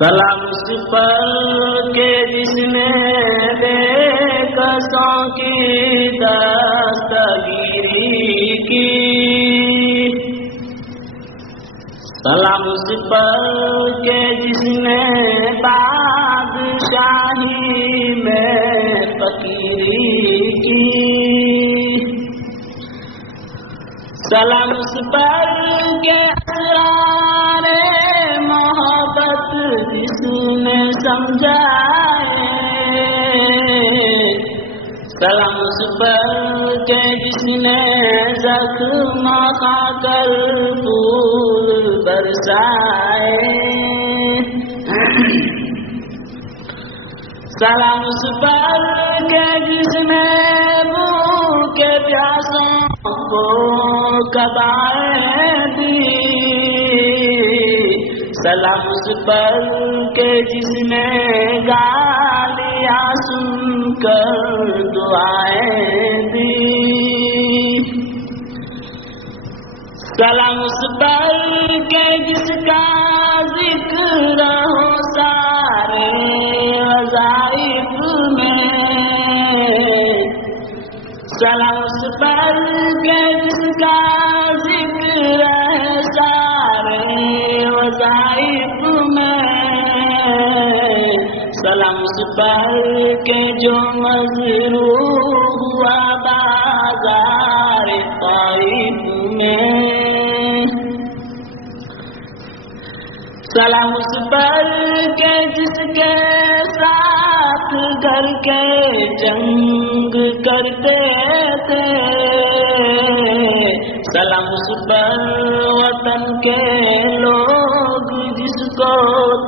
سلام اس پر کے جس نے بے کسوں کی دستگیری کی، سلام اس پر کے جس نے بادشاہی میں فقیری کی، سلام اس پر کے اسرار محبت جس نے سمجھائے، سلام اس پر کے جس نے زخم کھا کر پھول برسائے، سلام اس پر کے جس نے بھوکے پیاسوں کو کبائے دی، سلام اس پر کے جس نے گالیاں سن کر دعائیں دی، سلام اس پر کے جس کا ذکر ہو سارے وظائف میں، سلام اس پر کے جس کا ذکر ہے سارے وظائف میں، سلام اس پر کے جو مظلوم ہوا بازار طائف میں، سلام اس پر کے جس کے ساتھ گھر کے جنگ کرتے تھے، سلام اس پر وطن کے لوگ جس کو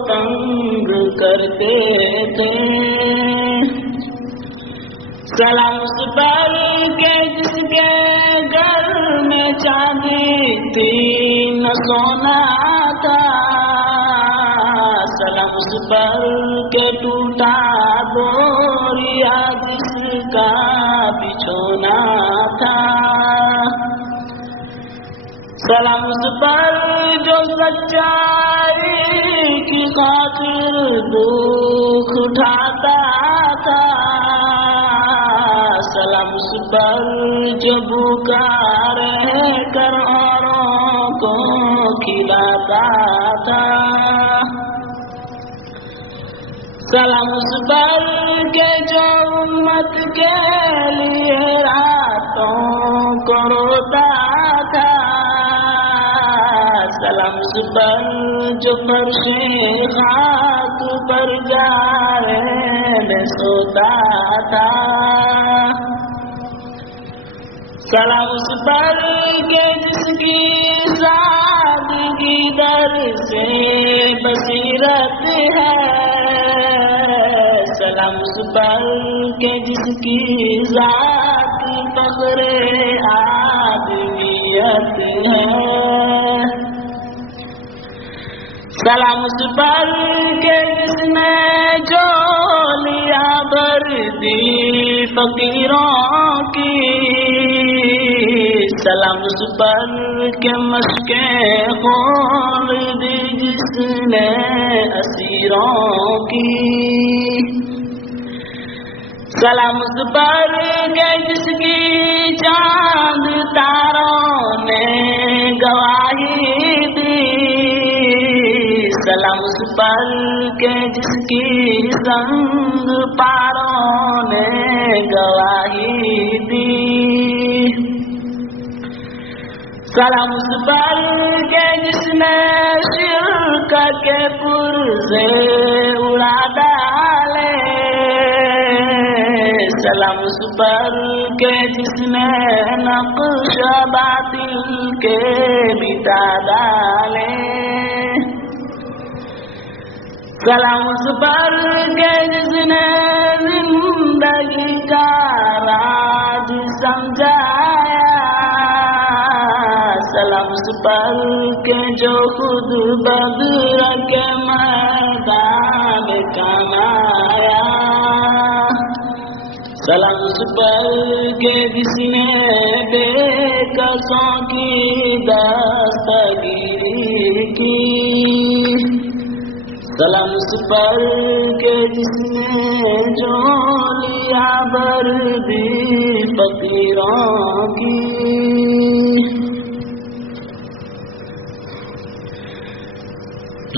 تنگ کرتے تھے، سلام اس پر کے جس کے گھر میں چاندی تھی نہ سونا تھا، سلام اس پر کے ٹوٹا بوریا جس کا بچھونا تھا، سلام اس پر جو سچائی کی خاطر دکھ اٹھاتا تھا، سلام اس پر جو بھوکا رہ کر اوروں کو کھلاتا تھا، سلام اس پر کے جو امت کے لیے راتوں کو روتا تھا، سلام اس پر جو فرش خاک پر جائے سوتا تھا، سلام اس پر کے جس کی سادگی در سے بصیرت ہے، سلام اس پر کے جس کی ذات فخر آدمیت ہے، سلام اس پر کے جس نے جو لیا بھر دی فقیروں کی، سلام اس پر کے مشقیں کھول دی جس نے اسیروں کی، سلام اس پر کے جس کی چاند تاروں نے گواہی دی، سلام اس پر کے جس کی سنگ پاروں نے گواہی دی، سلام اس پر کے جس نے شرک کے پرزے اڑا ڈالے، سلام اس پر کے جس نے نقش باطل کے مٹا ڈالے، سلام اس پر کے جس نے زندگی کا راز سمجھایا، سلام اس پر کے جو خود بدر کے میدان کام آیا، سلام اس پر کے جس نے بے کسوں کی دستگیری کی، سلام اس پر کہ جس نے جو لیا بردی فقیروں کی،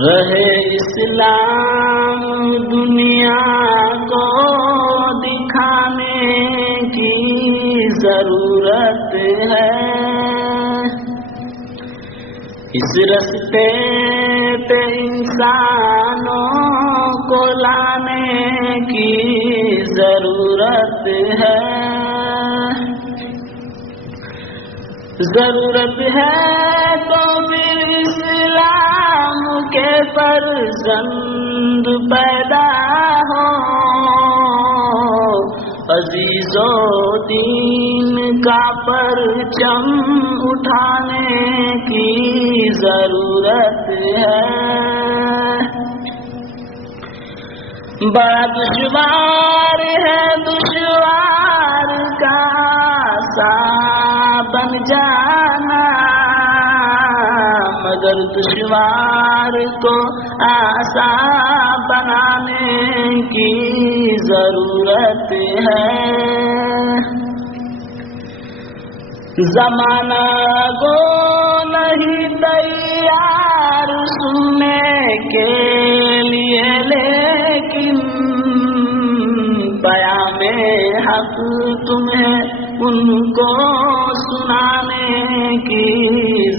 رہے اسلام دنیا کو دکھانے کی ضرورت ہے، اس رستے پہ انسانوں کو لانے کی ضرورت ہے، ضرورت ہے تو پھر اسلام کے فرزند پیدا ہو، عزیز و دین کا پرچم اٹھانے کی ضرورت ہے، بڑا دشوار ہے دشوار کا سا بن جانا، مگر دشوار کو آسان بنانے کی ضرورت ہے، زمانہ کو نہیں تیار سننے کے لیے، لیکن پیام حق تمہیں ان کو سنانے کی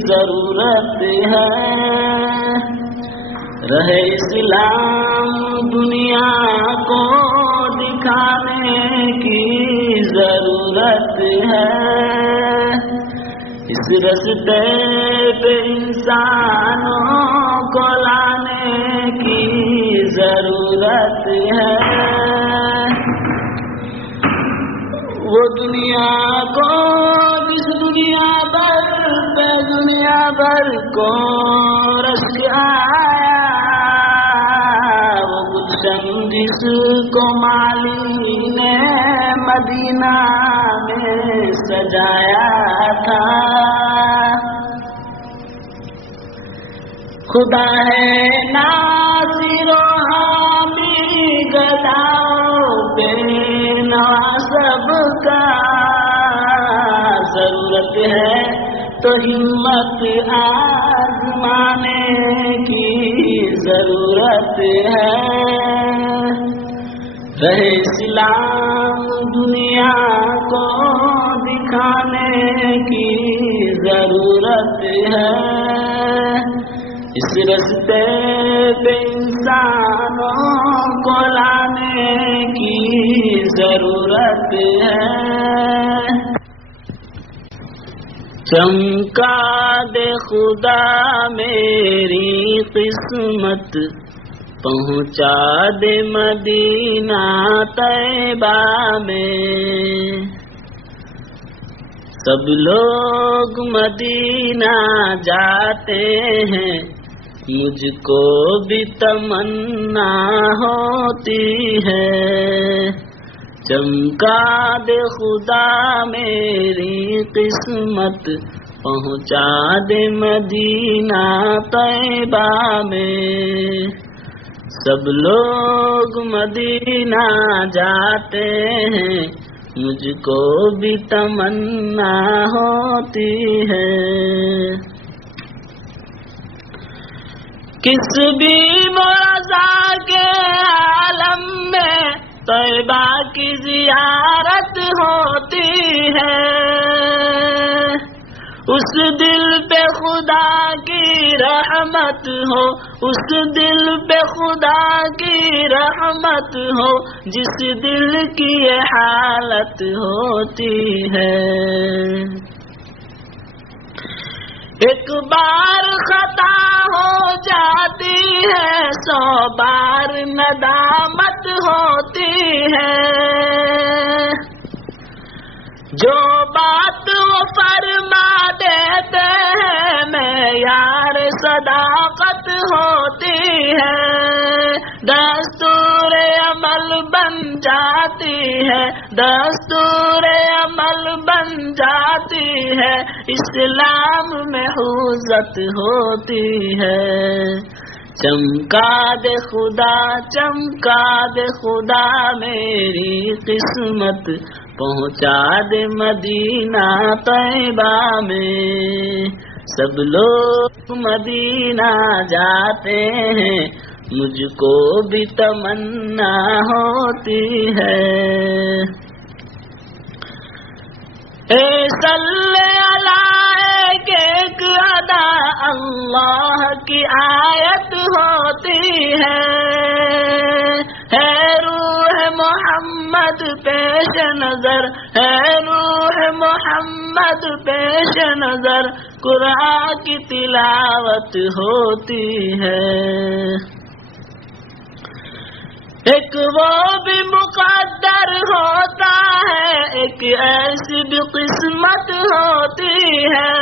ضرورت ہے، رہے اسلام دنیا کو دکھانے کی ضرورت ہے، اس رستے پہ انسانوں کو لانے کی ضرورت ہے، وہ دنیا کو جس دنیا بھر کو رشک آیا، وہ گلشن جس کو مالی نے مدینہ میں سجایا تھا، خدا ہے ناصر و حامی گداؤ بے نوا سب کا، ضرورت ہے تو ہمت آزمانے کی ضرورت ہے، رہے اسلام دنیا کو دکھانے کی ضرورت ہے، اس رستے پہ انسانوں کو لانے کی ضرورت ہے، چمکا دے خدا میری قسمت، پہنچا دے مدینہ طیبہ میں، سب لوگ مدینہ جاتے ہیں، مجھ کو بھی تمنا ہوتی ہے، چمکا دے خدا میری قسمت، پہنچا دے مدینہ طیبہ میں، سب لوگ مدینہ جاتے ہیں، مجھ کو بھی تمنا ہوتی ہے، کس بھی مرضا کے عالم میں طیبہ کی زیارت ہوتی ہے، اس دل پہ خدا کی رحمت ہو، اس دل پہ خدا کی رحمت ہو، جس دل کی یہ حالت ہوتی ہے، ایک بار خطا ہو جاتی ہے، 100 بار ندامت ہوتی ہے، جو بات وہ فرما دیتے ہیں معیار صداقت ہوتی ہے، دستور عمل بن جاتی ہے، دستور عمل بن جاتی ہے، اسلام میں حوزت ہوتی ہے، چمکا دے خدا چمکا دے خدا میری قسمت، پہنچا دے مدینہ طیبہ میں۔ سب لوگ مدینہ جاتے ہیں، مجھ کو بھی تمنا ہوتی ہے۔ اے صلی علی کہ ایک ادا اللہ کی آیت ہوتی ہے روح محمد پیش نظر، ہے روح محمد پیش نظر، قرآن کی تلاوت ہوتی ہے۔ ایک وہ بھی مقدر ہوتا ہے، ایک ایسی بھی قسمت ہوتی ہے،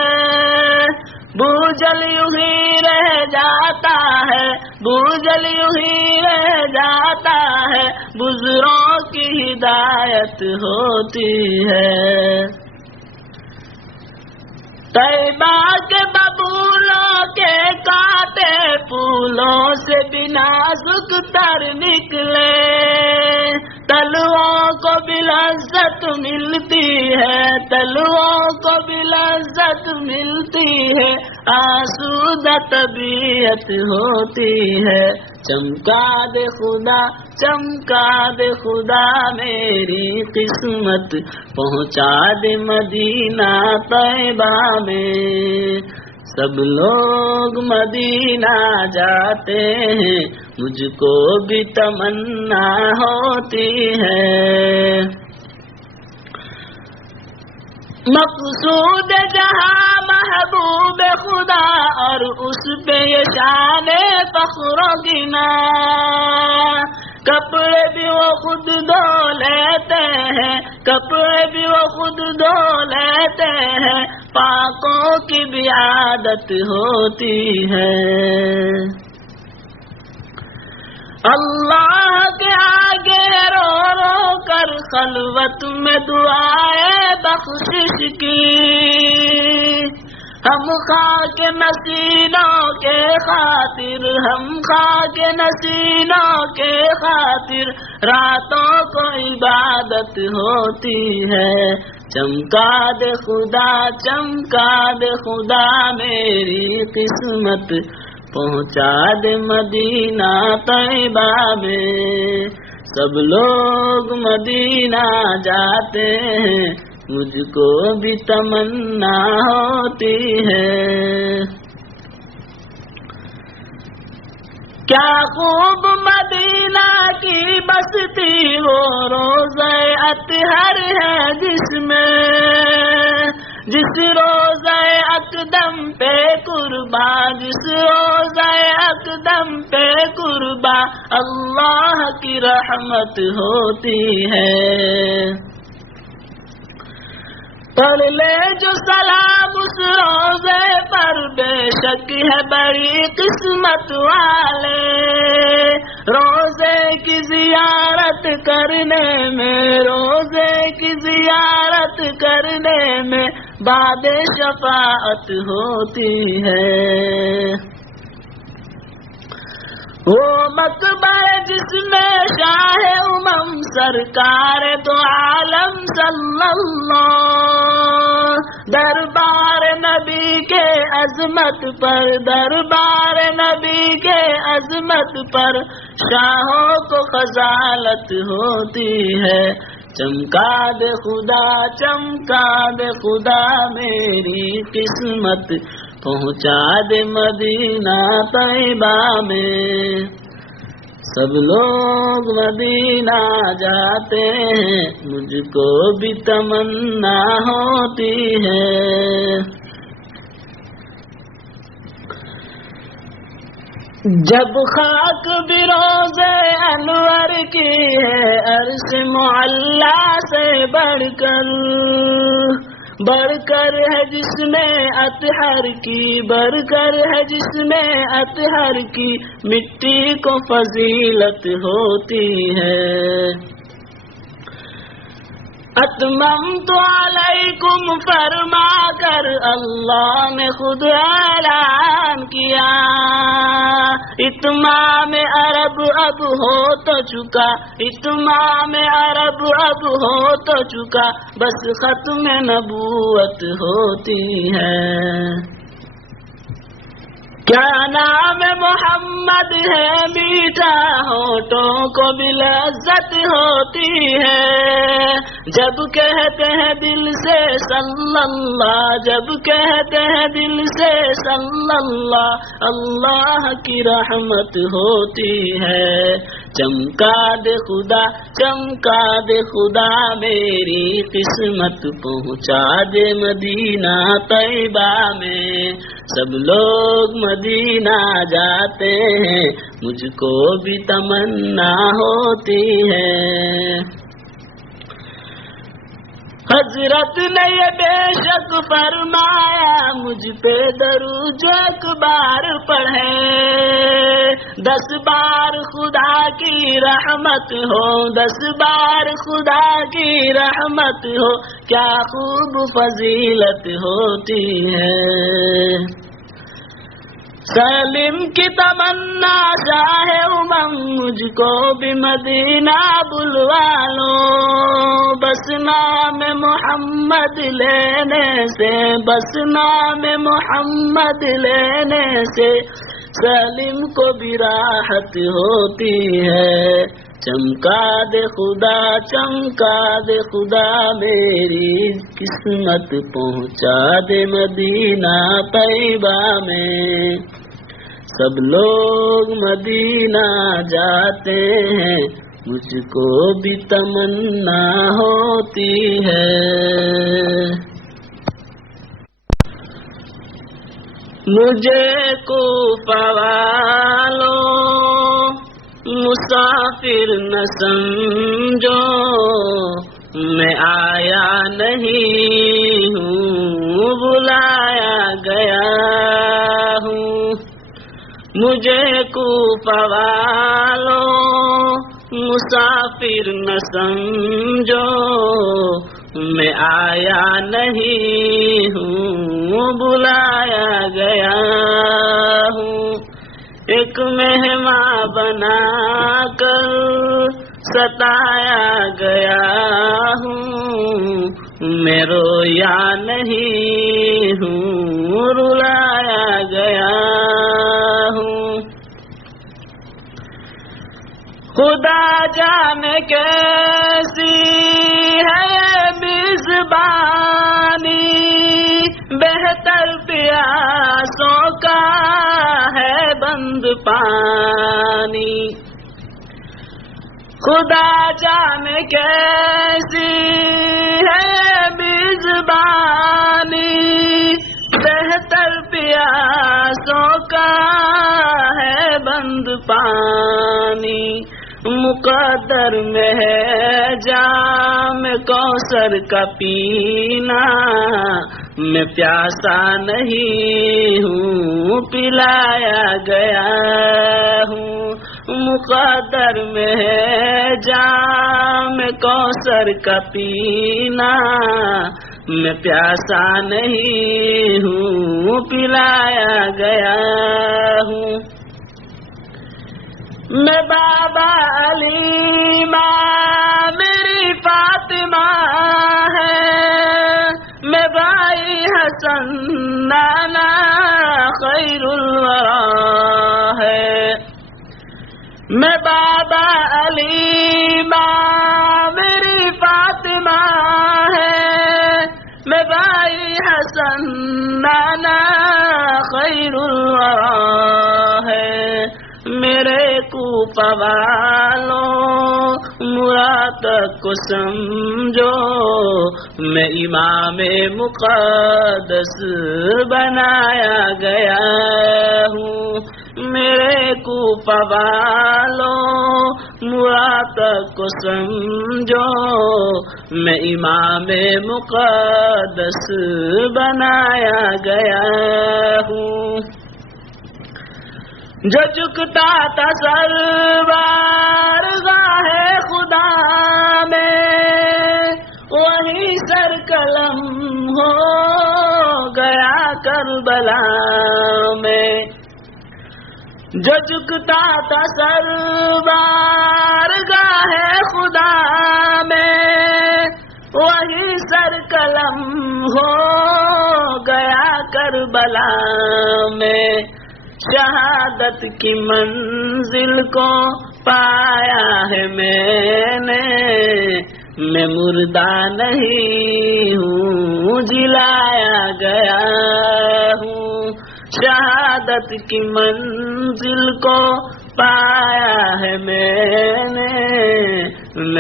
بوجھل یوں ہی رہ جاتا ہے، بوجھل یوں ہی رہ جاتا ہے، بزرگوں کی ہدایت ہوتی ہے۔ طیبہ کے ببولوں کے کاٹے پھولوں سے بھی نازک تر نکلے، تلووں کو بھی لذت ملتی ہے، تلووں کو بھی لذت ملتی ہے، آسودہ طبیعت ہوتی ہے۔ چمکا دے خدا چمکا دے خدا میری قسمت، پہنچا دے مدینہ طیبہ میں۔ سب لوگ مدینہ جاتے ہیں، مجھ کو بھی تمنا ہوتی ہے۔ مقصود جہاں محبوب خدا، اور اس پہ یہ شان فخر و گنا، کپڑے بھی وہ خود دھو لیتے ہیں، کپڑے بھی وہ خود دھو لیتے ہیں، پاکوں کی بھی عادت ہوتی ہے۔ اللہ کے آگے رو رو کر خلوت میں دعائے بخشش کی، ہم خاک نسینوں کے خاطر، ہم خاک نسینوں کے خاطر، راتوں کو عبادت ہوتی ہے۔ چمکا دے خدا چمکا دے خدا میری قسمت، پہنچا دے مدینہ طیبہ میں۔ سب لوگ مدینہ جاتے ہیں، مجھ کو بھی تمنا ہوتی ہے۔ کیا خوب مدینہ کی بستی، وہ روزہ اطہر ہے جس روزہ اقدم پہ قربان، جس روزہ اقدم پہ قربان، اللہ کی رحمت ہوتی ہے۔ پڑھ لے جو سلام اس روزے پر، بے شک ہے بڑی قسمت والے، روزے کی زیارت کرنے میں، روزے کی زیارت کرنے میں بعد شفاعت ہوتی ہے۔ وہ مقبر جس میں شاہ امم سرکار دو عالم صلی اللہ، دربار نبی کے عظمت پر، دربار نبی کے عظمت پر شاہوں کو خجالت ہوتی ہے۔ چمکا دے خدا چمکا دے خدا میری قسمت، پہنچا دے مدینہ طیبہ میں۔ سب لوگ مدینہ جاتے ہیں، مجھ کو بھی تمنا ہوتی ہے۔ جب خاک بھی روزے انور کی ہے، عرش معلا سے بڑھ کر ہے جس میں اطہر کی، بڑھ کر ہے جس میں اطہر کی، مٹی کو فضیلت ہوتی ہے۔ اتممت علیکم فرما کر اللہ نے خود اعلان کیا، اتمام عرب اب ہو تو چکا، اتمام عرب اب ہو تو چکا، بس ختم نبوت ہوتی ہے۔ کیا نام محمد ہے میٹھا، ہونٹوں کو بھی لذت ہوتی ہے، جب کہتے ہیں دل سے صلی اللہ، جب کہتے ہیں دل سے صلی اللہ، اللہ کی رحمت ہوتی ہے۔ چمکا دے خدا، چمکا دے خدا، میری قسمت پہنچا دے مدینہ طیبہ میں۔ سب لوگ مدینہ جاتے ہیں، مجھ کو بھی تمنا ہوتی ہے۔ حضرت نے یہ بے شک فرمایا، مجھ پہ درود ایک بار پڑھے، 10 بار خدا کی رحمت ہو، 10 بار خدا کی رحمت ہو، کیا خوب فضیلت ہوتی ہے۔ سلیم کی تمنا شاہ مجھ کو بھی مدینہ بلوا لو، بس نام محمد لینے سے، بس نام محمد لینے سے سلیم کو بھی راحت ہوتی ہے۔ چمکا دے خدا، چمکا دے خدا، میری قسمت پہنچا دے مدینہ طیبہ میں۔ سب لوگ مدینہ جاتے ہیں، مجھ کو بھی تمنا ہوتی ہے۔ مجھے کوفہ والوں مسافر نہ سمجھو، میں آیا نہیں ہوں، بلایا گیا ہوں۔ مجھے کوفہ والوں مسافر نہ سمجھو، میں آیا نہیں ہوں، بلایا گیا ہوں۔ ایک مہمان بنا کر ستایا گیا ہوں، میں رویا نہیں ہوں، رلایا گیا ہوں۔ خدا جانے کیسی ہے یہ میزبانی، بہتر پیاسوں کا ہے بند پانی۔ خدا جانے کیسی ہے یہ میزبانی، بہتر پیاسوں کا ہے بند پانی۔ مقدر میں ہے جام کوثر کا پینا، میں پیاسا نہیں ہوں، پلایا گیا ہوں۔ مقدر میں ہے جام کوثر کا پینا، میں پیاسا نہیں ہوں، پلایا گیا ہوں۔ میں بابا علی ماں میری فاطمہ ہے، میں بھائی حسن نانا خیر الورا ہے۔ میں بابا علی ماں میری فاطمہ ہے، میں بھائی حسن نانا خیر الورا ہے۔ میرے کوفہ والوں مراد کو سمجھو، میں امام مقدس بنایا گیا ہوں۔ میرے کوفہ والوں مراد کو سمجھو، میں امام مقدس بنایا گیا ہوں۔ جو جھکتا تھا سرور گاہ خدا میں، وہی سر قلم ہو گیا کربلا میں۔ جو جھکتا تھا سر بارگاہ خدا میں وہی سر قلم ہو گیا کربلا میں شہادت کی منزل کو پایا ہے میں مردہ نہیں ہوں جلایا گیا ہوں شہادت کی منزل کو پایا ہے میں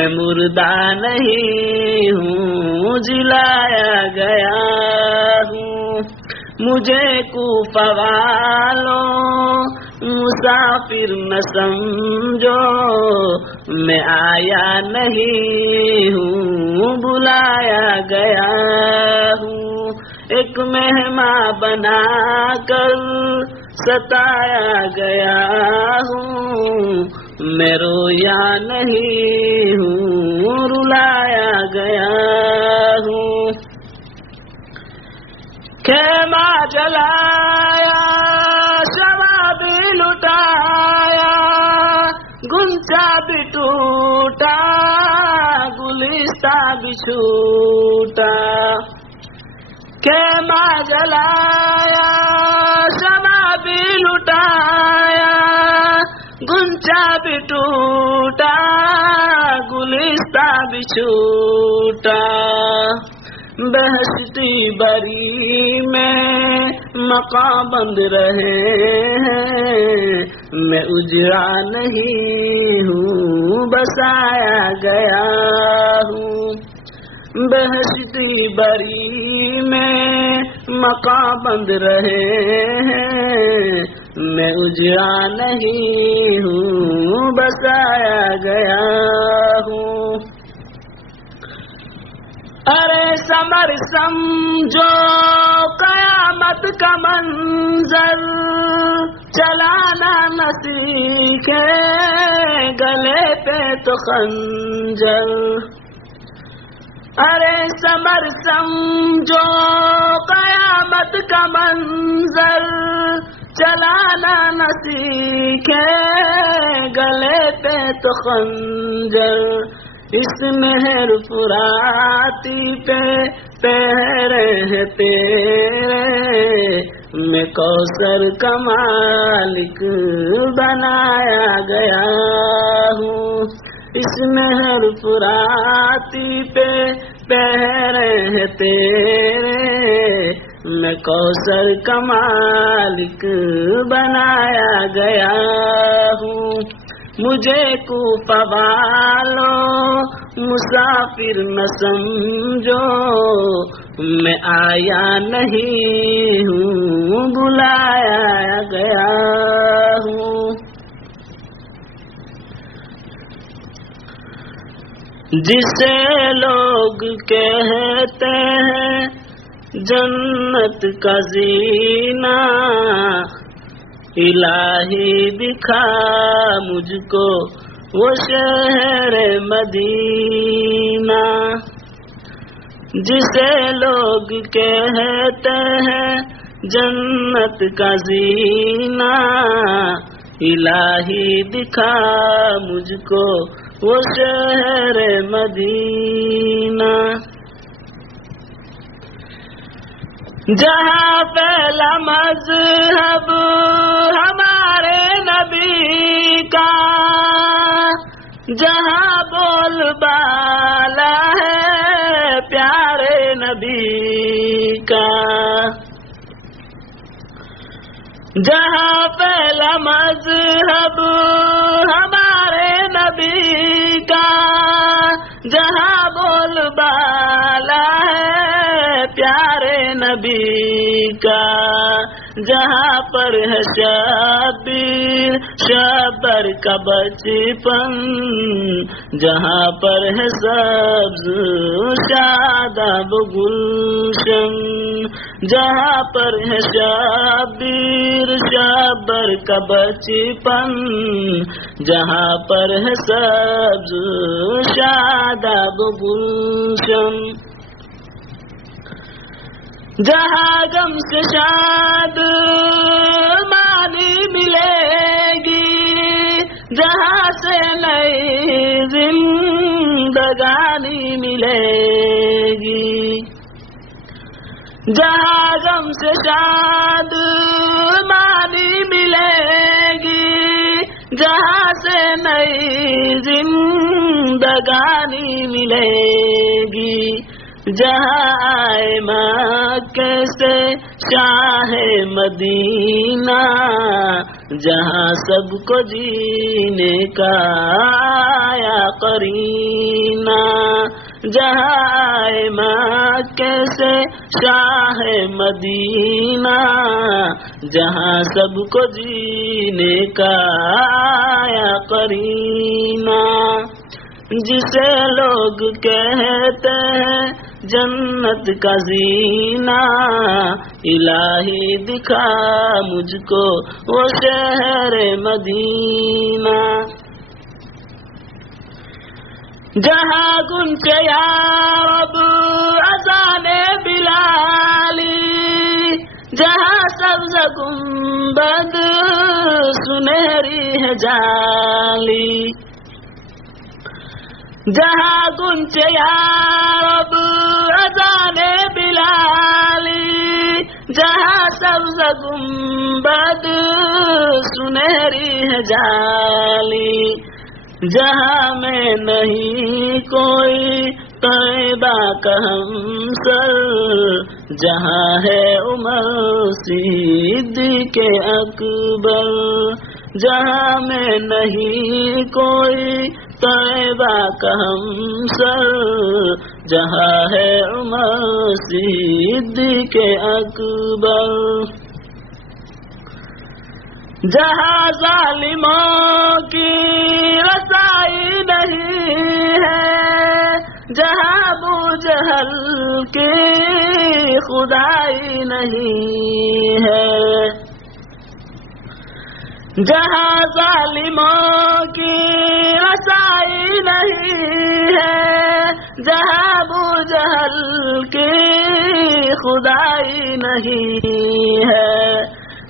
مردہ نہیں ہوں جلایا گیا ہوں مجھے کوفہ والوں مسافر نہ سمجھو میں آیا نہیں ہوں بلایا گیا ہوں ایک مہمان بنا کر ستایا گیا ہوں میں رویا نہیں ہوں رلایا گیا ہوں خیمہ جلایا شمع بھی لٹایا گنچا بھی ٹوٹا گلستہ بھی چھوٹا خیمہ جلایا شمع بھی لٹایا گنچا بھی ٹوٹا گلستہ بھی چھوٹا بہشتی بری میں مقام بند رہے ہیں میں اجڑا نہیں ہوں بسایا گیا ہوں بہشتی بری میں مقام بند رہے ہیں میں اجڑا نہیں ہوں بسایا گیا ہوں ارے سمر سمجھو قیامت کا منظر چلانا نہ سیکھے گلے پہ تو خنجر ارے سمر سمجھو قیامت کا منظر چلانا نہ سیکھے گلے پہ تو خنجر اس نہر فراتی پہ پہرے ہیں تیرے میں کوثر کا مالک بنایا گیا ہوں اس نہر فراتی پہ پہرے ہیں تیرے میں کوثر کا مالک بنایا گیا ہوں مجھے کوفہ والوں مسافر نہ سمجھو میں آیا نہیں ہوں بلایا گیا ہوں جسے لوگ کہتے ہیں جنت کا زینہ الہی دکھا مجھ کو وہ شہر مدینہ جسے لوگ کہتے ہیں جنت کا زینہ الہی دکھا مجھ کو وہ شہر مدینہ جہاں پہلا مذہب ہمارے نبی کا جہاں بول بالا ہے پیارے نبی کا جہاں پہلا مذہب ہمارے نبی کا جہاں بول بالا ہے پیارے نبی کا جہاں پر ہے شبیر شبر کا بچپن جہاں پر ہے سبز شاداب گلشن جہاں پر ہے شبیر شبر کا بچپن جہاں پر ہے سبز شاداب گلشن جہاں غم سے شاد مانی ملے جہاں سے نئی زندگانی ملے گی، جہاں غم سے شاد مانی ملے گی، جہاں سے نئی زندگانی ملے گی، جہاں آئے مکے سے شاہ مدینہ، جہاں سب کو جینے کا آیا قرینہ، جہاں آئے مکے سے شاہ مدینہ، جہاں سب کو جینے کا آیا قرینہ، جسے لوگ کہتے ہیں جنت کا زینہ، الہی دکھا مجھ کو وہ شہر مدینہ، جہاں گنجے یا رب اذان بلالی، جہاں سبز گنبد سنہری ہے جالی، جہاں گنجے یا رب اذان بلالی، جہاں سبز گنبد سنہری ہے جالی، جہاں میں نہیں کوئی طیبہ کا ہمسر، جہاں ہے عمر صدیق اکبر، جہاں میں نہیں کوئی طیبہ کا ہمسر، جہاں ہے عمر صدیق اکبر، جہاں ظالموں کی رسائی نہیں ہے، جہاں ابو جہل کی خدائی نہیں ہے، جہاں ظالموں کی رسائی نہیں ہے، جہاں ابو جہل کی خدائی نہیں ہے،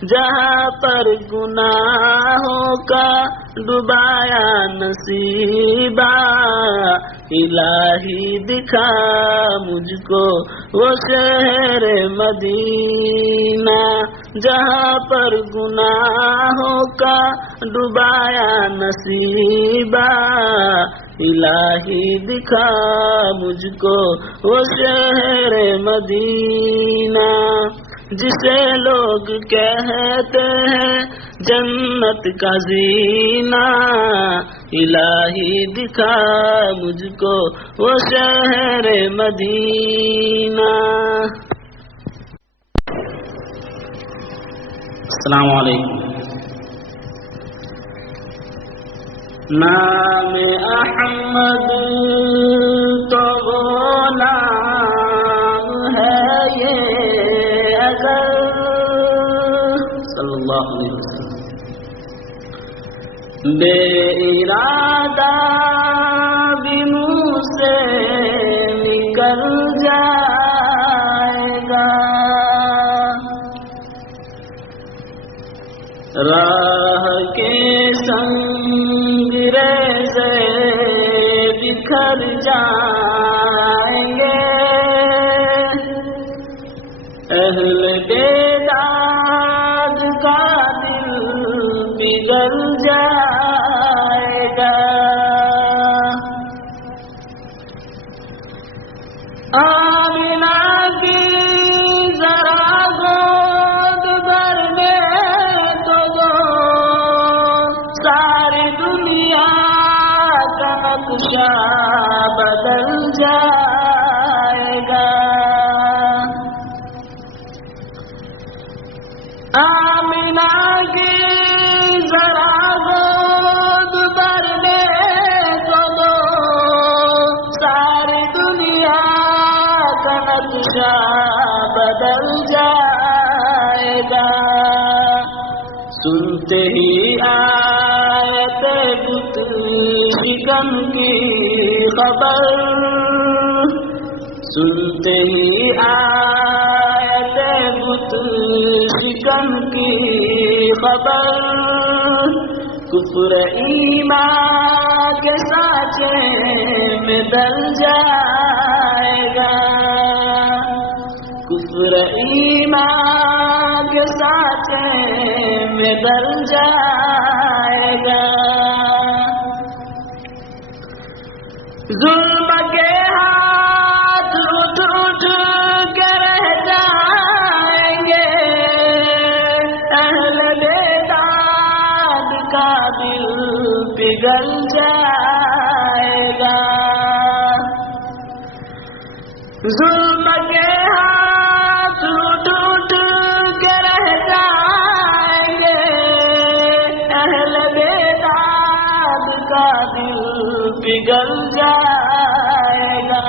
جہاں پر گناہوں کا ڈبایا نصیبہ، الہی دکھا مجھ کو وہ شہر مدینہ، جہاں پر گناہوں کا ڈبایا نصیبہ، الہی دکھا مجھ کو وہ شہر مدینہ، جسے لوگ کہتے ہیں جنت کا زینہ، الہی دکھا مجھ کو وہ شہر مدینہ۔ السلام علیکم۔ نام احمد تو وہ نام ہے یہ، اگر صلی اللہ علیہ وسلم بے ارادہ بھی منہ سے نکل جائے گا، راہ کے سنگ ریزے بکھر جائیں گے، اہل بیداد کا دل پگھل جائے گا، آمینہ کی ذرا گود بھر میں تو دو، ساری دنیا کا نقشہ بدل جائے گا، آمینہ کی ذرا گود بھر میں تو دو، ساری دنیا کا نقشہ بدل جائے گا، سنتے ہی آیت بت شکن کی خبر، سنتے ہی آیت بت شکن کی خبر، کفر ایمان کے سانچے میں ڈل جائے گا، کفر ایمان کے سانچے میں ڈل جائے گا، ظلم کے ہاتھ اٹھ اٹھ کے رہ جائیں گے، اہل بیداد کا دل پگھل جائے گا، ظلم کے ہاتھ اٹھ اٹھ کے رہ جائیں گے، اہل بیداد کا دل پگھل جائے گا،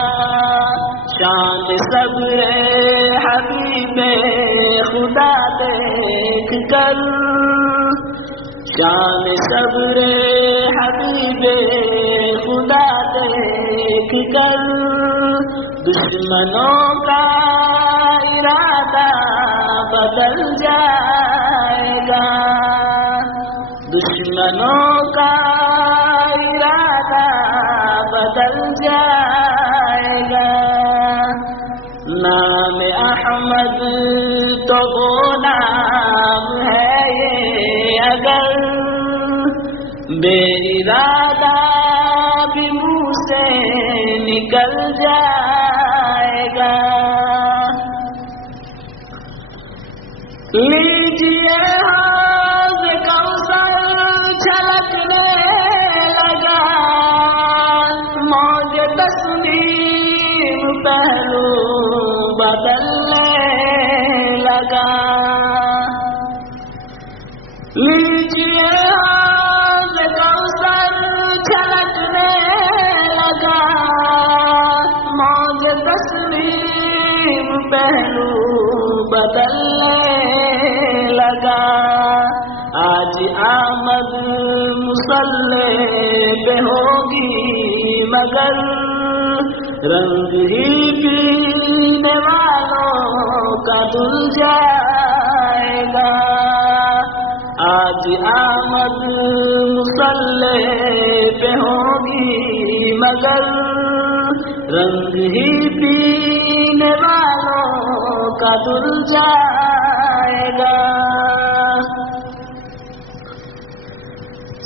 شان صبر حبیب خدا دیکھ کر، شان صبر حبیب خدا دیکھ کر، دشمنوں کا ارادہ بدل جائے گا، دشمنوں کا ارادہ بدل جائے گا، نام احمد تو وہ نام ہے یہ اگر بے ارادہ بھی منہ سے نکل جائے گا، لیجیے حوض کوثر چھلکنے لگا، موج تسلیم پہلو بدلنے لگا، لیجیے حوض کوثر چھلکنے لگا، موج تسلیم پہلو بدلنے لگا، آج آمد مصلی پہ ہوگی مگر رنگ ہی پینے والوں کا دھل جائے گا، آج آمد مصلی پہ ہوگی مگر رنگ ہی پینے والوں کا دھل جائے گا،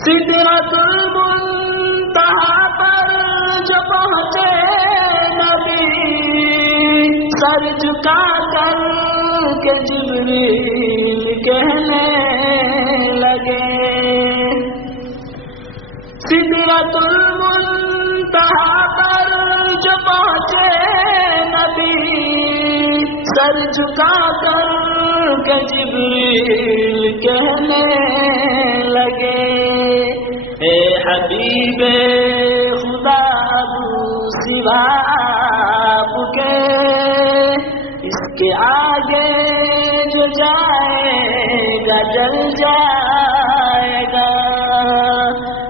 سدرۃ المنتہا پر جو پہنچے نبی، سر جھکا کر کے جبریل کہنے لگے، سدرۃ المنتہا پر جو پہنچے نبی، سر جھکا کر کے جبریل کہنے لگے، اے حبیب خدا ابو سوا آپ کے، اس کے آگے جو جائے گا جل جائے گا،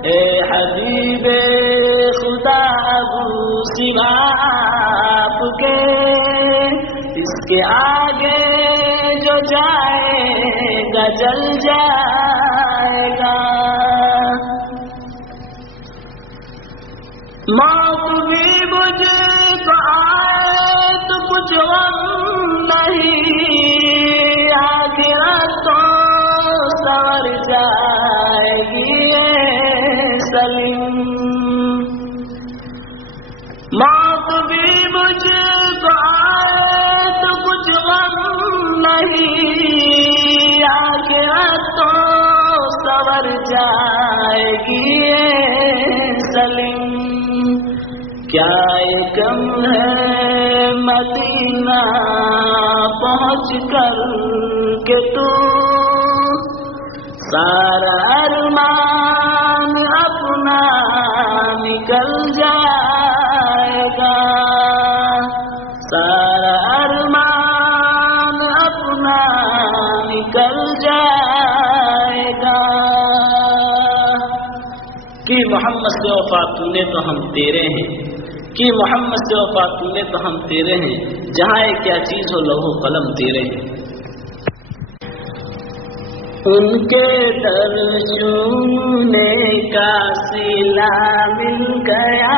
اے حبیب خدا ابو سوا آپ کے، اس کے آگے جو جائے گا جل جائے گا، موت بھی مجھ کو آئے تو کچھ غم نہیں، آخرت تو سور جائے گی سلیم، موت بھی مجھ کو آئے تو کچھ غم نہیں، آخرت تو سور جائے گی سلیم، کیا ایک غم ہے مدینہ پہنچ کر کے تو سارا ارمان اپنا نکل جائے گا، سارا ارمان اپنا نکل جائے گا، کہ محمد سے وفا تو نے تو ہم تیرے ہیں، کہ محمد سے وفا تو نے تو ہم تیرے ہیں، جہاں کیا چیز ہو لوح و قلم تیرے ہیں، ان کے در چومنے کا صلہ مل گیا،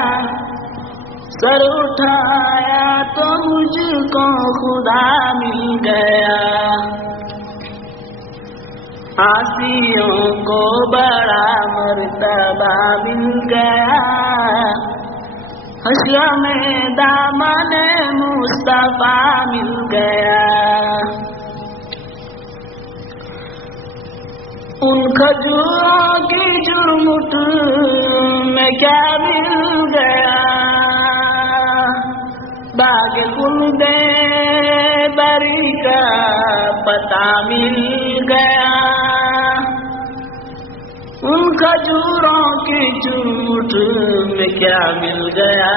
سر اٹھایا تو مجھ کو خدا مل گیا، عاصیوں کو بڑا مرتبہ مل گیا، حشر میں دامن مصطفیٰ مل گیا، ان کھجوروں کی جرمٹ میں کیا مل گیا، باغ خلد بری کا پتہ مل گیا، ان کھجوروں کی جھوٹ میں کیا مل گیا،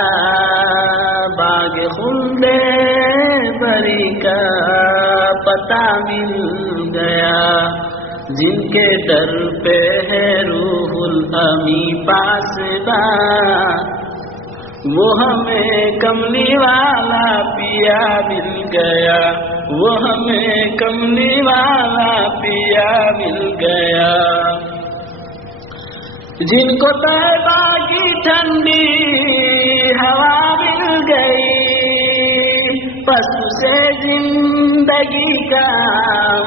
باغ خلد بری کا پتہ مل گیا، جن کے در پہ ہے روح الامی پاسباں، وہ ہمیں کملی والا پیا مل گیا، وہ ہمیں کملی والا پیا مل گیا، جن کو طیبہ کی ٹھنڈی ہوا مل گئی، پس سے زندگی کا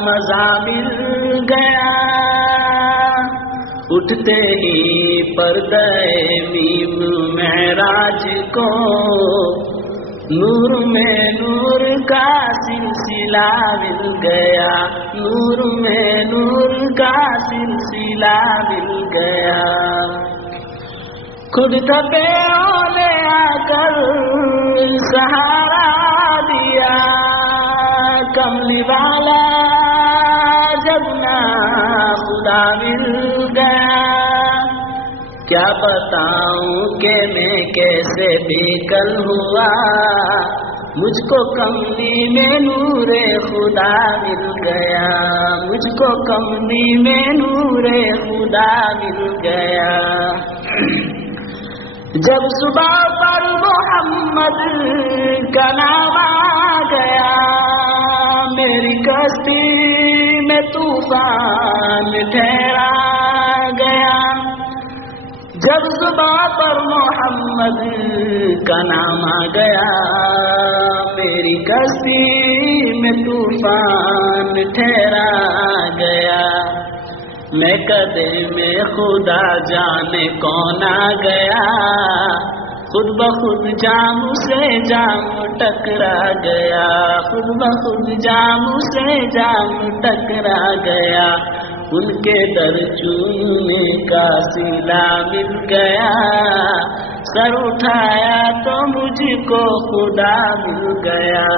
مزہ مل گیا، اٹھتے ہی پردہ میم معراج کو نور میں نور کا سلسلہ مل گیا، نور میں نور کا سلسلہ مل گیا، خود تپیوں نے آ کر سہارا دیا، کملی والا جب نا خدا مل گیا، کیا بتاؤں کہ میں کیسے بےکل ہوا، مجھ کو کملی میں نور خدا مل گیا، مجھ کو کملی میں نور خدا مل گیا، جب صبح پر محمد کا نام آ گیا، میری کشتی میں طوفان ٹھہرا گیا، جب صبح پر محمد کا نام آ گیا، میری کشتی میں طوفان ٹھہرا گیا، میں کدے میں خدا جانے کون آ گیا، خود بخود جام سے جام ٹکرا گیا، خود بخود جام سے جام ٹکرا گیا، ان کے در چومنے کا صلہ مل گیا، سر اٹھایا تو مجھ کو خدا مل گیا،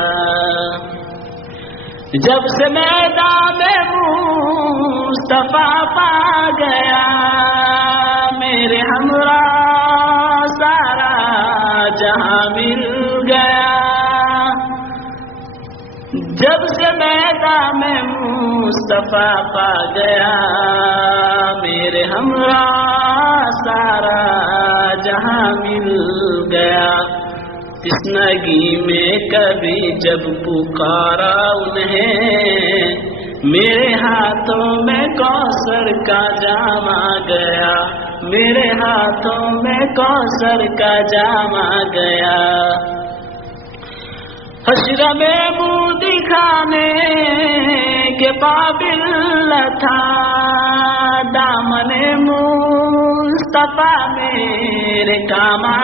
جب سے میدان مصطفیٰ پا گیا، میرے ہمراہ سارا جہاں مل گیا، جب سے میدان مصطفیٰ پا گیا، میرے ہمراہ سارا جہاں مل گیا، تشنگی میں کبھی جب پکارا انہیں، میرے ہاتھوں میں کوثر کا جام آ گیا، میرے ہاتھوں میں کوثر کا جام آ گیا، حشر میں منہ دکھانے کے قابل نہ تھا، دامن مصطفیٰ میرے کام آ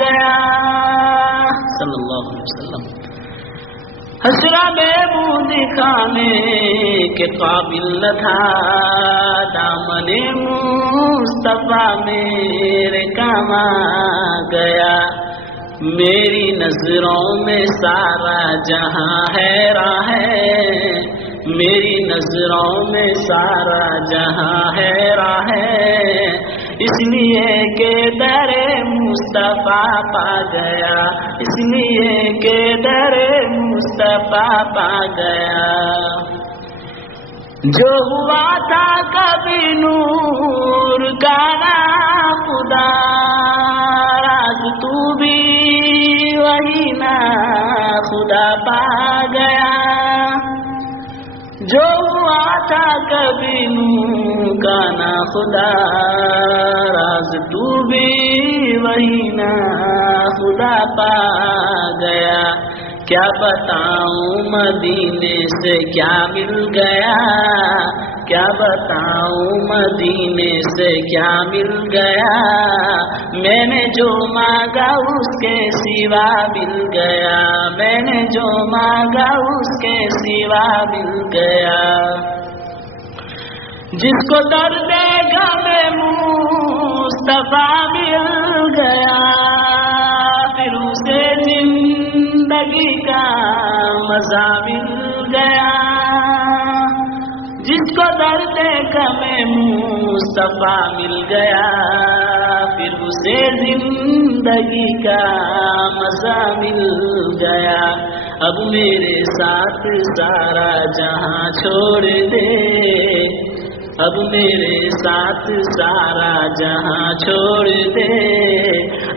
گیا، صلی اللہ علیہ وسلم، حشر میں منہ دکھانے کے قابل نہ تھا، دامن مصطفیٰ میرے کام آ گیا، میری نظروں میں سارا جہاں حیراں ہے، میری نظروں میں سارا جہاں حیراں ہے، اس لیے کہ در مصطفیٰ پا گیا، اس لیے کہ در مصطفیٰ پا گیا، جو ہوا تھا کبھی نور کا نا خدا، راز تو بھی وہی نا خدا پا گیا، جو ہوا تھا کبھی نو کا نہ خدا، راز تو بھی وہی نہ خدا پا گیا۔ کیا بتاؤں مدینے سے کیا مل گیا، کیا بتاؤں مدینے سے کیا مل گیا، میں نے جو مانگا اس کے سوا مل گیا، میں نے جو مانگا اس کے سوا مل گیا۔ جس کو درد غم مصطفیٰ مل گیا، پھر اسے زندگی کا مزہ مل گیا۔ جس کو درد غم مصطفیٰ مل گیا، پھر اسے زندگی کا مزہ مل گیا۔ اب میرے ساتھ سارا جہاں چھوڑ دے، اب میرے ساتھ سارا جہاں چھوڑ دے،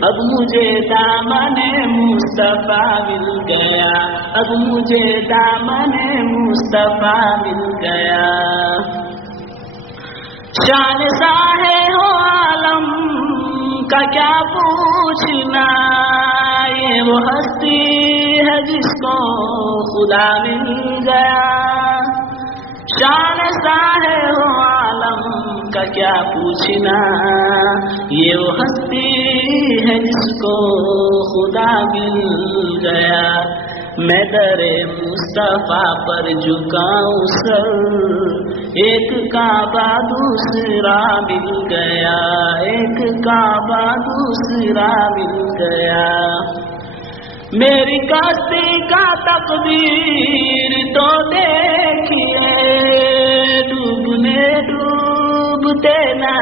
اب مجھے دامن مصطفیٰ مل گیا، اب مجھے دامن مصطفیٰ مل گیا۔ شان صاحب ہو عالم کا کیا پوچھنا، یہ وہ ہستی ہے جس کو خدا مل گیا۔ شان صاحب ہو عالم کا کیا پوچھنا، یہ وہ ہستی ہے جس کو خدا مل گیا۔ میں در مصطفیٰ پر جھکاؤں سر، ایک کعبہ دوسرا مل گیا، ایک کعبہ دوسرا مل گیا۔ میری کشتی کا تقدیر تو دیکھیے، ڈوبنے ڈوبتے نہ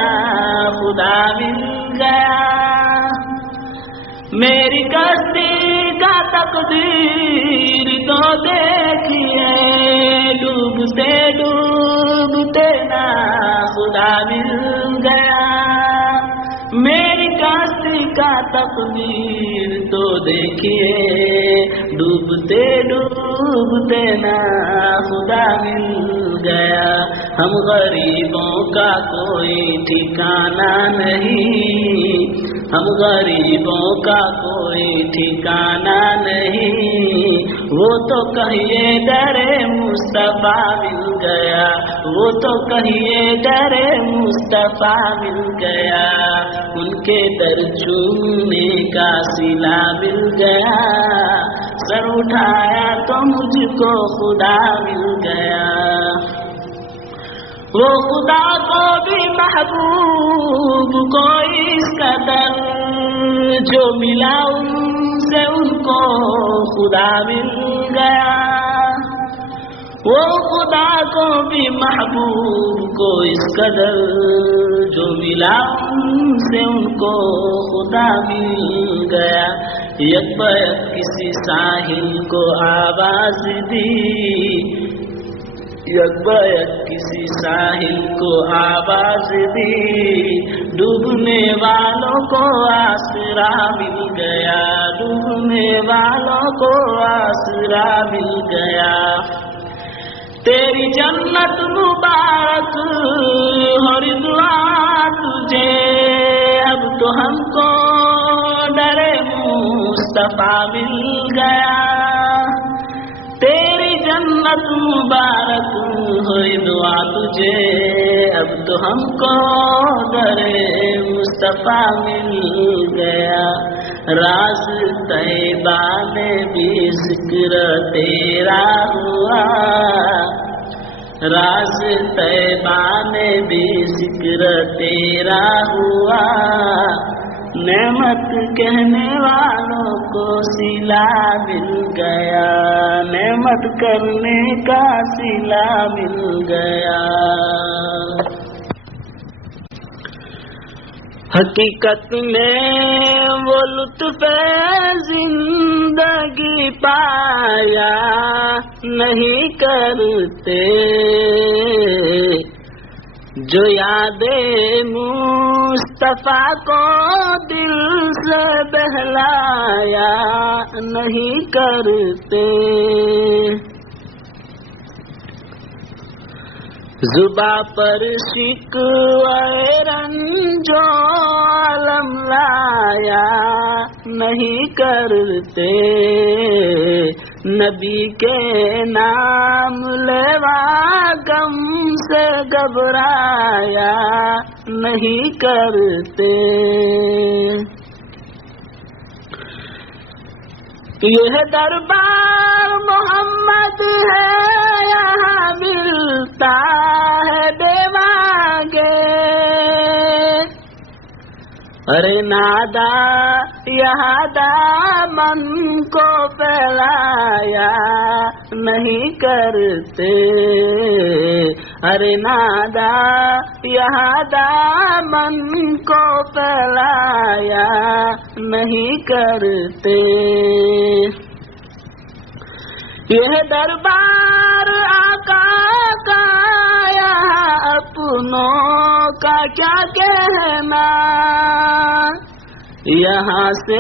خدا مل گیا۔ میری کشتی کا تقدیر تو دیکھیے، ڈوبتے ڈوبتے نہ خدا مل گیا۔ میری کشتی کا تقدیر تو دیکھیے، ڈوبتے ڈوبتے نہ خدا مل گیا۔ ہم غریبوں کا کوئی ٹھکانہ نہیں، ہم غریبوں کا کوئی ٹھکانہ نہیں، وہ تو کہیے در مصطفیٰ مل گیا، وہ تو کہیے در مصطفیٰ مل گیا۔ ان کے در چومنے کا صلہ مل گیا، سر اٹھایا تو مجھ کو خدا مل گیا۔ وہ خدا کو بھی محبوب کو اس قدر جو ملا ان سے ان کو خدا مل گیا۔ وہ خدا کو بھی محبوب کو اس قدر جو ملا ان سے ان کو خدا مل گیا۔ یک بیک کسی ساحل کو آواز دی، یک بیک کسی ساحل کو آواز دی، ڈوبنے والوں کو آسرا مل گیا، ڈوبنے والوں کو آسرا مل گیا۔ تیری جنت مبارک ہو رضوان تجھے، اب تو ہم کو در مصطفیٰ مل گیا۔ تیری جنت مبارک ہو رضوان تجھے، اب تو ہم کو در مصطفیٰ مل گیا۔ راز طیبہ میں بھی ذکر تیرا ہوا، راز طیبہ میں بھی ذکر تیرا ہوا، نعمت کہنے والوں کو صلہ مل گیا، نعمت کرنے کا صلہ مل گیا۔ حقیقت میں وہ لطف زندگی پایا نہیں کرتے، جو یاد مصطفیٰ کو دل سے بہلایا نہیں کرتے۔ زباں پر شکوہ رنجو عالم لایا نہیں کرتے، نبی کے نام لیوا غم سے گھبرایا نہیں کرتے۔ یہ دربار محمد ہے یہاں ملتا ہے بے مانگے، ارے نادا یہاں دامن کو پھیلایا نہیں کرتے، ارے نادا یہاں دامن کو پھیلایا نہیں کرتے۔ یہ دربار آقا کا یہاں اپنوں کا کیا کہنا، یہاں سے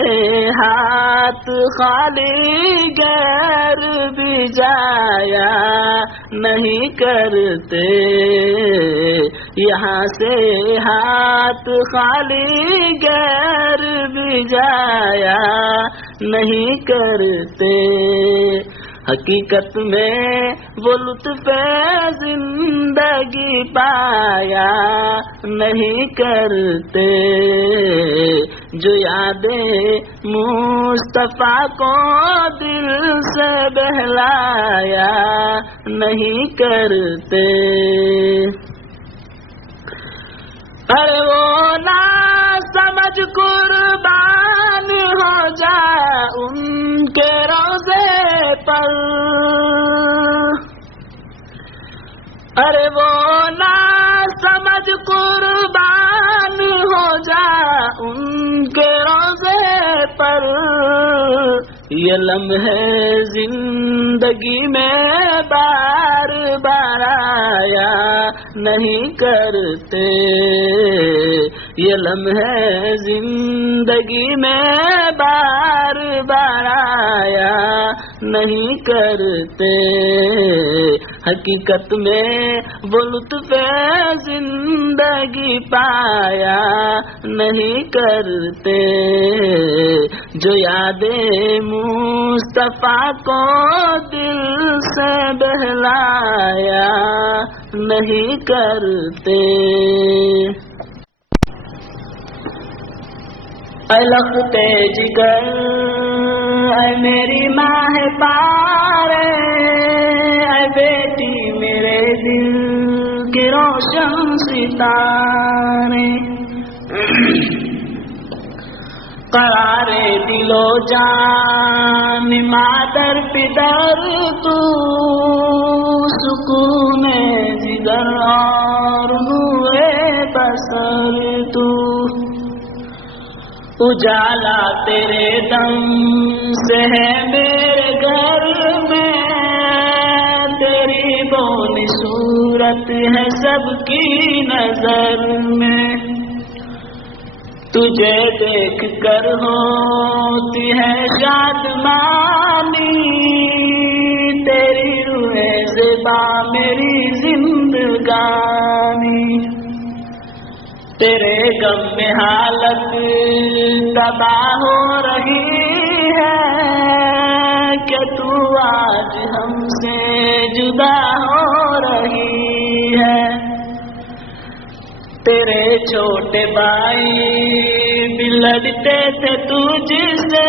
ہاتھ خالی غیر بھی جایا نہیں کرتے، یہاں سے ہاتھ خالی غیر بھی جایا نہیں کرتے۔ حقیقت میں وہ لطف زندگی پایا نہیں کرتے، جو یادیں مصطفیٰ کو دل سے بہلایا نہیں کرتے۔ ارے وہ نہ سمجھ قربان ہو جا ان کے روضے پر، ارے وہ نہ سمجھ قربان ہو جا ان کے روضے پر، یہ لمحے زندگی میں بار بار آیا نہیں کرتے، یہ لمحے زندگی میں بار بار آیا نہیں کرتے۔ حقیقت میں وہ لطف زندگی پایا نہیں کرتے، جو یادیں مصطفیٰ کو دل سے بہلایا نہیں کرتے۔ اے لختے جگر اے میری ماہ پارے، اے بیٹی میرے دل کے روشن ستارے، قرار دل و جان مادر پدر تو، سکون جگر اور نور بصر تو، اجالا تیرے دم سے ہے میرے گھر میں، تیری بونی صورت ہے سب کی نظر میں، تجھے دیکھ کر ہوتی ہے شادمانی، تیری روح زیبا میری زندگانی، تیرے غم میں حالت تباہ ہو رہی ہے، کہ تو آج ہم سے جدا ہو رہی ہے، تیرے چھوٹے بھائی بھی لڑتے تھے تجھ سے،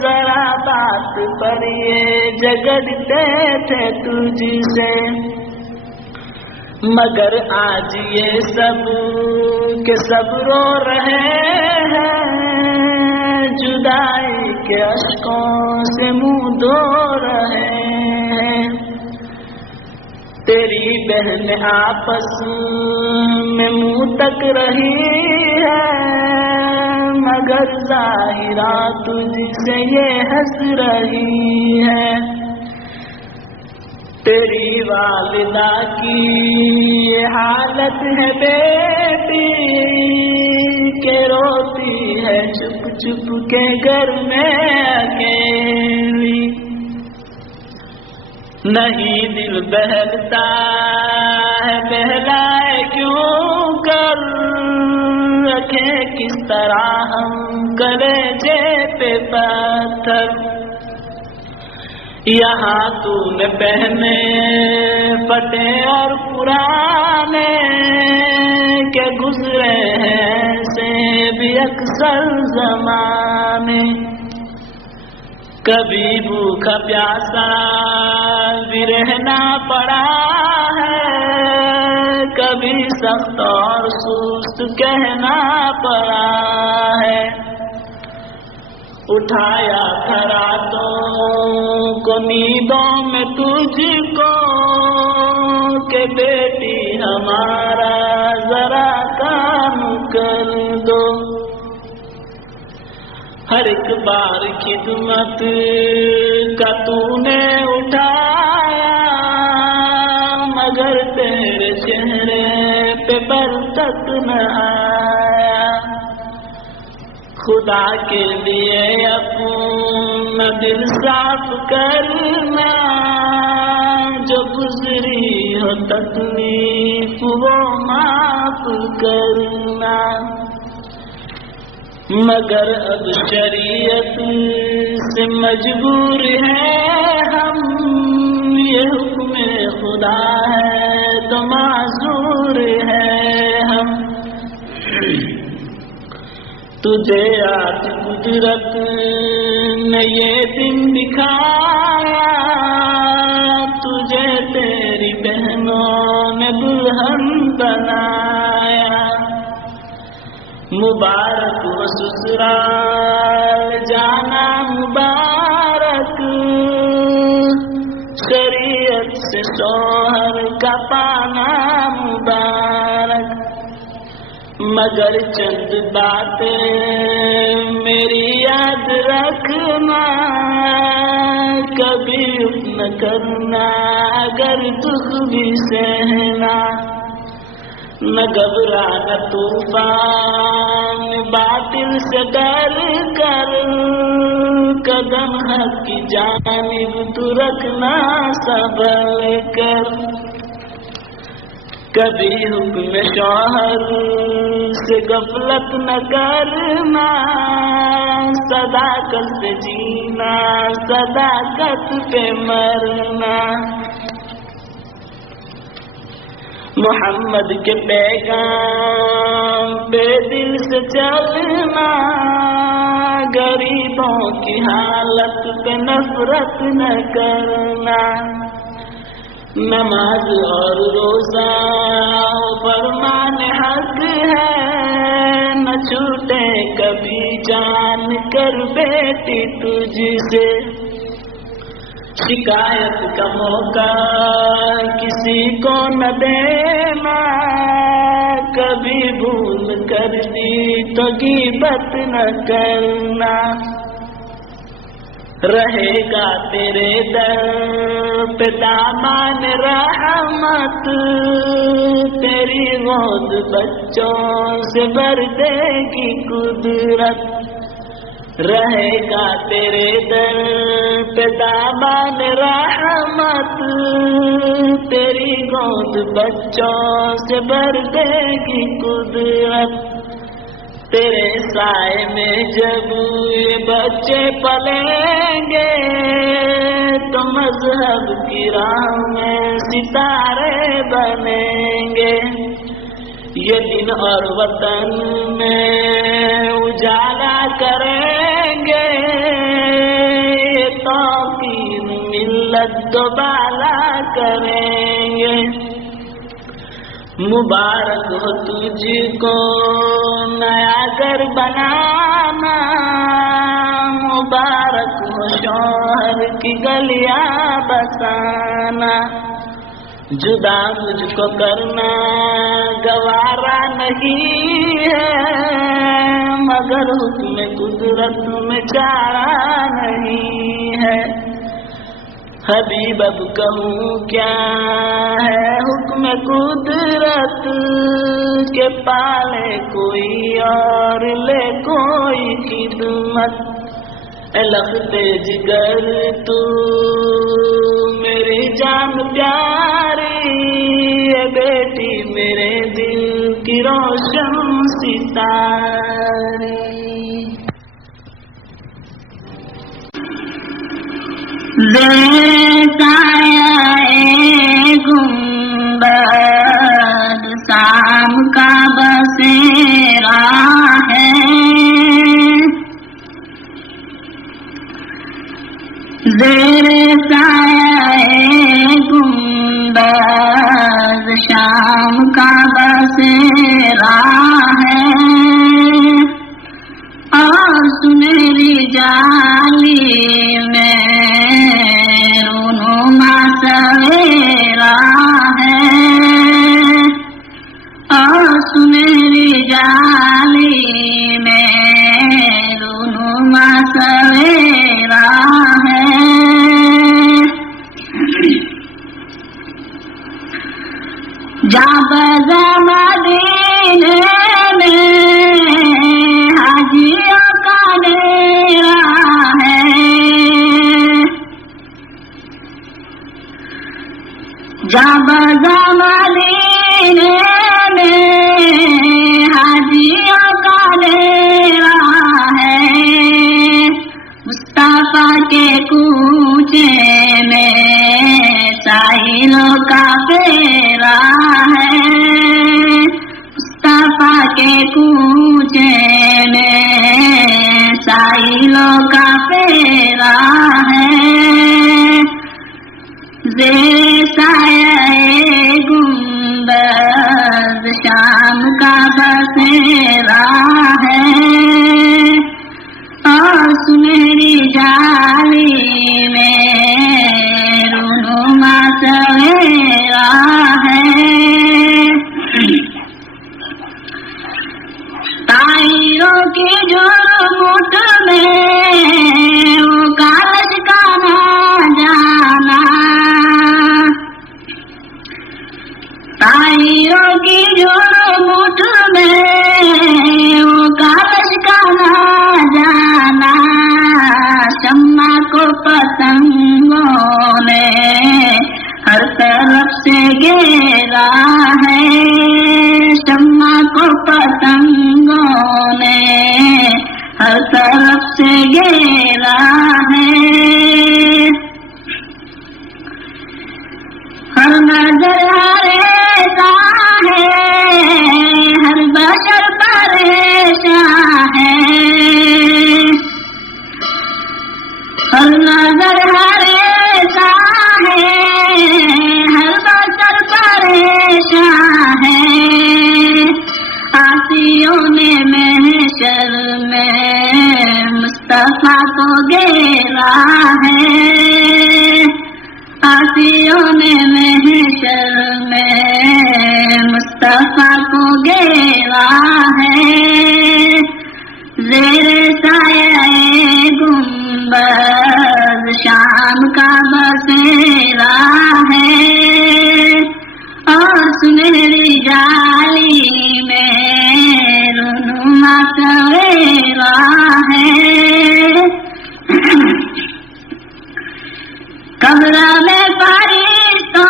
ذرا بات پر یہ جگڑتے تھے تجھ سے، مگر آج یہ سب کے سب رو رہے ہیں، جدائی کے اشکوں سے منہ دھو رہے ہیں، تیری بہن آپس میں منہ تک رہی ہے، مگر ظاہرہ تجھ سے یہ ہنس رہی ہے، تیری والدہ کی یہ حالت ہے بیٹی، کہ روتی ہے چپ چپ کے گھر میں اکیلی، نہیں دل بہلتا ہے بہلائے کیوں کر، رکھے کس طرح ہم کلیجے پہ پتھر۔ یہاں تو نے پہنے پٹے اور پرانے کے گزرے ہیں سے بھی اکثر زمانے، کبھی بھوکا پیاسا بھی رہنا پڑا ہے، کبھی سخت اور سست کہنا پڑا ہے۔ اٹھایا تھا راتوں کو نیندوں میں تجھ کو کہ بیٹی ہمارا ذرا کام کر دو، ہر ایک بار خدمت کا تو نے اٹھایا، مگر تیرے چہرے پہ بر تک نہ آیا۔ خدا کے لیے اپنا دل صاف کرنا، جو گزری ہو تکلیف وہ معاف کرنا، مگر اب شریعت سے مجبور ہے ہم، یہ حکم خدا ہے تو معذور ہے ہم۔ تجھے آج قدرت نے یہ دن دکھایا، تجھے تیری بہنوں نے دلہن بنایا، مبارک و سسرال جانا مبارک، شریعت سے شوہر کا پانا مبارک، مگر چند باتیں میری یاد رکھنا، کبھی نہ کرنا اگر دکھ بھی سہنا، نہ گھبرانا طوفان باطل سے ڈر کر، قدم حق کی جانب تو رکھنا سنبھل کر، کبھی حکم شوہر سے غفلت نہ کرنا، صداقت سے جینا صداقت پہ مرنا، محمد کے پیغام پہ دل سے چلنا، غریبوں کی حالت پہ نفرت نہ کرنا، نماز اور روزہ فرمان حق ہے، نہ چھوٹے کبھی جان کر بیٹی تجھ سے، شکایت کا موقع کسی کو نہ دینا، کبھی بھول کر دی تو غیبت نہ کرنا، رہے گا تیرے در پہ دامان رحمت، تیری گود بچوں سے بھر دے گی قدرت، رہے گا تیرے در پہ دامان رحمت، تیری گود بچوں سے بھر دے گی قدرت، تیرے سائے میں جب یہ بچے پلیں گے تو مذہب کی راہ میں ستارے بنیں گے، یہ دن اور وطن میں اجالا کریں گے، یہ توقیر ملت دوبالا کریں گے، مبارک ہو تجھ کو نیا گھر بنانا، مبارک ہو شوہر کی گلیاں بسانا، جدا مجھ کو کرنا گوارا نہیں ہے، مگر حکم قدرت میں چارہ نہیں ہے، حبیب اب کہوں کیا ہے حکم قدرت کے پالے کوئی اور لے کوئی خدمت، اے لخت جگر تو میرے میری جان پیاری، اے بیٹی میرے دل کی روشن ستارے۔ زیر سایہ گنبد شام کا بسیرا ہے، زیر سایہ گنبد شام کا بسیرا ہے، اور سنہری جالی میں رونما سویرا ہے، اور سنہری جالی میں رونما سویرا ہے۔ جب مدینے میں حاجیوں کا ڈیرا ہے، جب مدینے میں حاجیوں کا ڈیرا ہے، مصطفیٰ کے کوچے میں سائلوں کا پھیرا ہے، مصطفیٰ کے کوچے میں سائلوں کا پھیرا ہے۔ زیر سایہ گنبد شام کا بسیرا ہے، اور سنہری جالی میں رونما سویرا ہے۔ طائروں کی جھرمٹ میں وہ کالج کا نہ جانا، طائروں کی جھرمٹ میں وہ کالج کا نہ جانا، شمع کو پتنگوں نے ہر طرف سے گھیرا ہے، شمع کو پتنگوں نے ہر طرف سے گھیرا ہے۔ ہر نظر ایسا ہے، ہر بشر پریشان ہے، ہر نظر ایسا ہے، ہر بشر پریشان ہے۔ آسیوں نے محشر میں مصطفیٰ کو گھیرا ہے، آسیوں نے محشر میں مصطفیٰ کو گھیرا ہے۔ زیر سایہ گنبد شام کا بسیرا ہے، اور سنہری جالی میں رونما سویرا ہے۔ قبر میں فرشتوں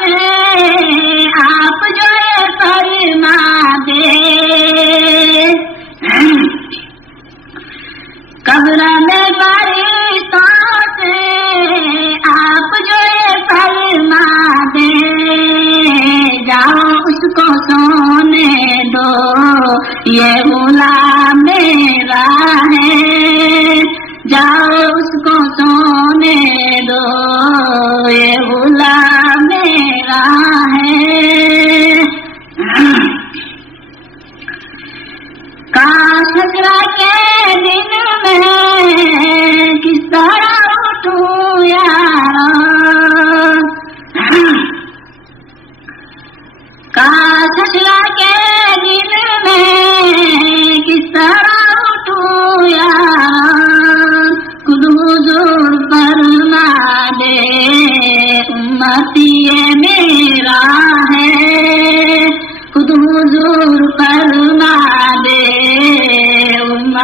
سے آپ جو فرما دے، قبر میں فرشتوں سے آپ جو فرما دے، جاؤ اس کو سونے دو یہ غلام میرا ہے، جاؤ اس کو سونے دو یہ غلام میرا ہے۔ کاش حشر کے دن میں کس طرح اٹھوں یارا، کاش حشر کے دن میں کس طرح اٹھوں یارا، خود حضور فرما دے امتی یہ میرا ہے، خود حضور فرما دے امتی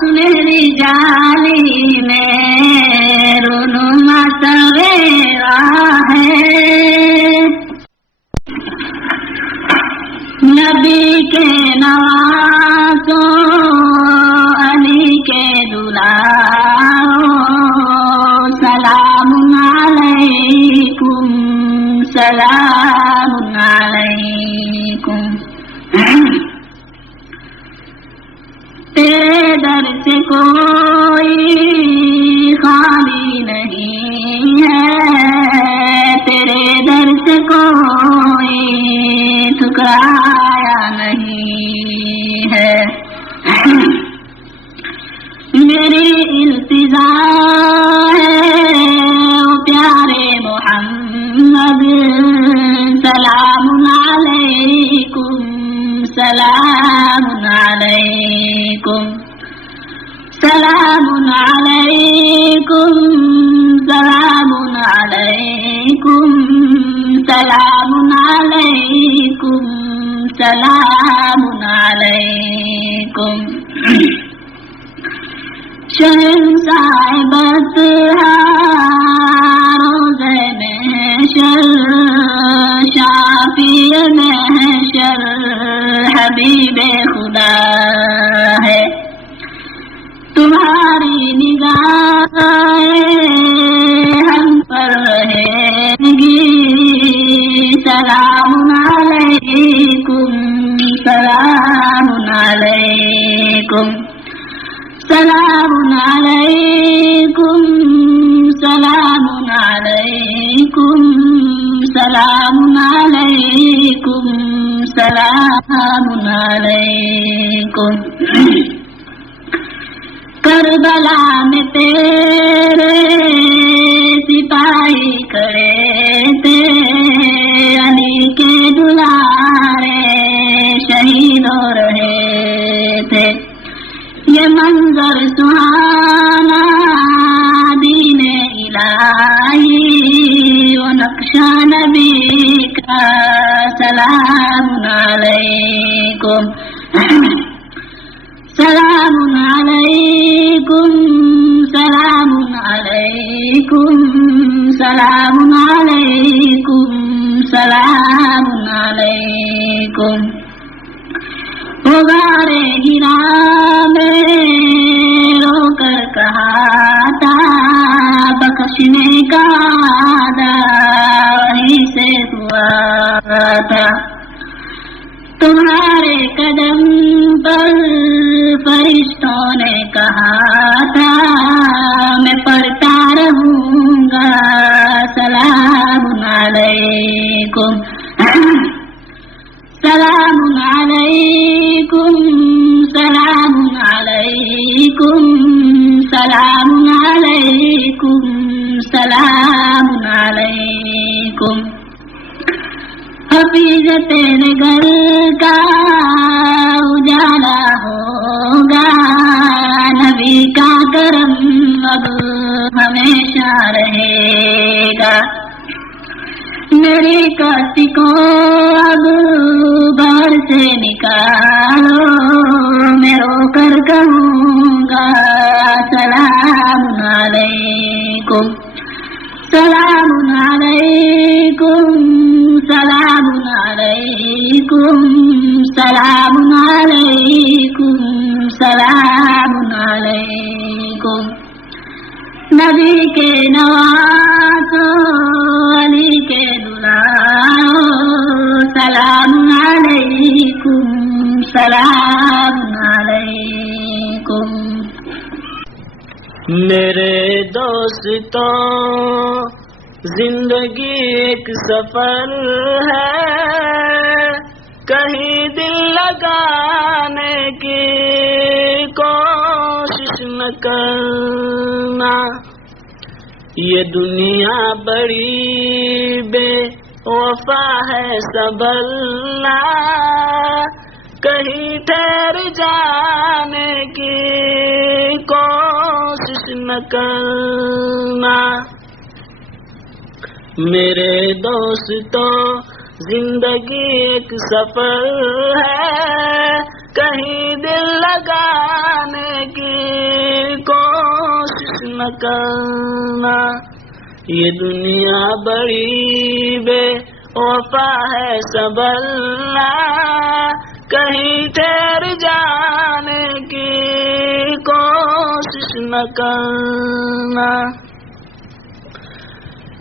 سنہری جالی میں رونما سویرا ہے، نبی کے نوازوں علی کے دلاروں سلام علیکم سلام علیکم، تیرے در سے کوئی خالی نہیں ہے، تیرے در سے کوئی ٹھکرایا نہیں ہے، میری التجا ہے او پیارے محمد سلام علیکم سلام علیکم سلام علیکم سلام علیکم سلام علیکم سلام علیکم، شہنشاہ بطحا روزے محشر شافی محشر حبیب خدا ہے، تمہاری نگاہ ہم پر رہے گی، سلام علیکم سلام علیکم سلام علیکم سلام علیکم سلام علیکم سلام علیکم، کربلا میں تیرے سپاہی کھڑے تھے، علی کے دلارے شہید ہو رہے تھے، یہ منظر سہانا دین الہی و نقشہ نبی کا سلام علیکم سلام علیکم سلام علیکم سلام علیکم سلام علیکم، غارے ہرا میں رو کر کہا تھا بخشنے کا وعدہ وہیں سے ہوا تھا، تمہارے قدم پر فرشتوں نے کہا تھا میں پڑھتا رہوں گا سلام علیکم سلام علیکم سلام علیکم سلام علیکم سلام علیکم، حفیظ تیرے گھر کا اجالا ہوگا، نبی کا کرم اب ہمیشہ رہے گا، میری کشتی کو اب باہر سے نکالو، میں رو کر کہوں گا سلام علیکم سلام علیکم سلام علیکم سلام علیکم سلام علیکم، نبی کے نوازوں علی کے دلاروں سلام علیکم سلام علیکم، میرے دوستوں زندگی ایک سفر ہے، کہیں دل لگانے کی کوشش نہ کرنا، یہ دنیا بڑی بے وفا ہے سنبھلنا، کہیں ٹھہر جانے کی کوشش نہ کرنا، میرے دوستوں زندگی ایک سفر ہے، کہیں دل لگانے کی کرنا. یہ دنیا بڑی بے وفا ہے سنبھلنا, کہیں ٹھہر جانے کی کوشش نہ کرنا.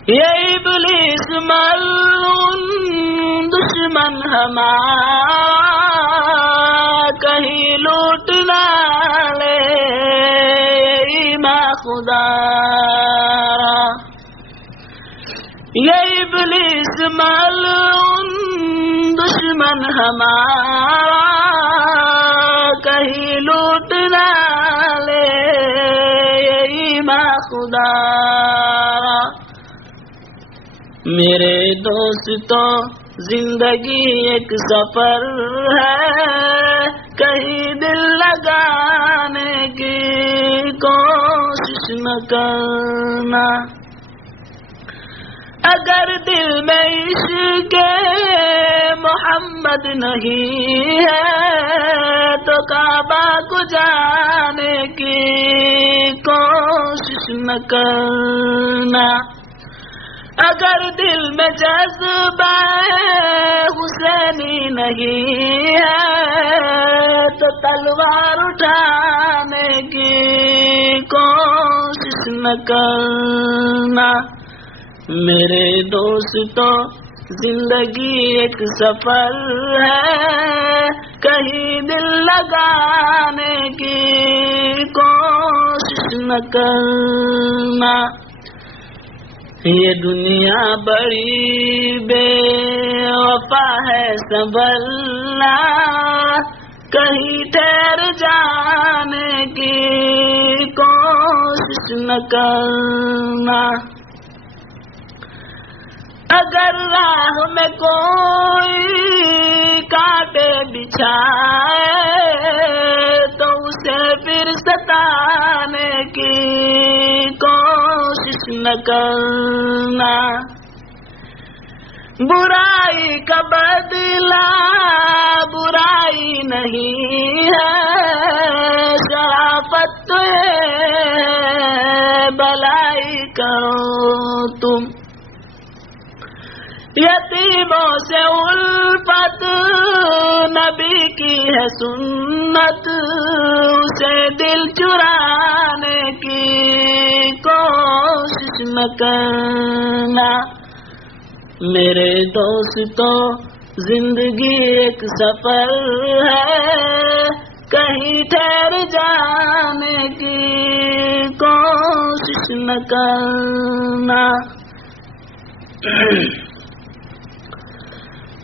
یہ ابلیس ملعون دشمن ہمارا, کہیں لوٹ نہ لے ایمان خدا. یہ ابلیس ملعون دشمن ہمارا, کہیں لوٹ نہ لے ایمان خدا. میرے دوستو زندگی ایک سفر ہے, کہیں دل لگانے کی کوشش نہ کرنا. اگر دل میں عشق محمد نہیں ہے تو کعبہ کو جانے کی کوشش نہ کرنا. اگر دل میں جذبہ حسینی نہیں ہے تو تلوار اٹھانے کی کوشش نہ کرنا. میرے دوستو زندگی ایک سفر ہے, کہیں دل لگانے کی کوشش نہ کرنا. یہ دنیا بڑی بے وفا ہے سنبھلنا, کہیں ٹھہر جانے کی کوشش نہ کرنا. اگر راہ میں کوئی کانٹے بچھائے تو اسے پھر ستانے کی کوشش نہ کرنا. برائی کا بدلہ برائی نہیں ہے, شرافت تو بلائی کرو تم. یتیموں سے الفت نبی کی ہے سنت, اسے دل چرانے کی کوشش نہ کرنا. میرے دوستو زندگی ایک سفر ہے, کہیں ٹھہر جانے کی کوشش نہ کرنا.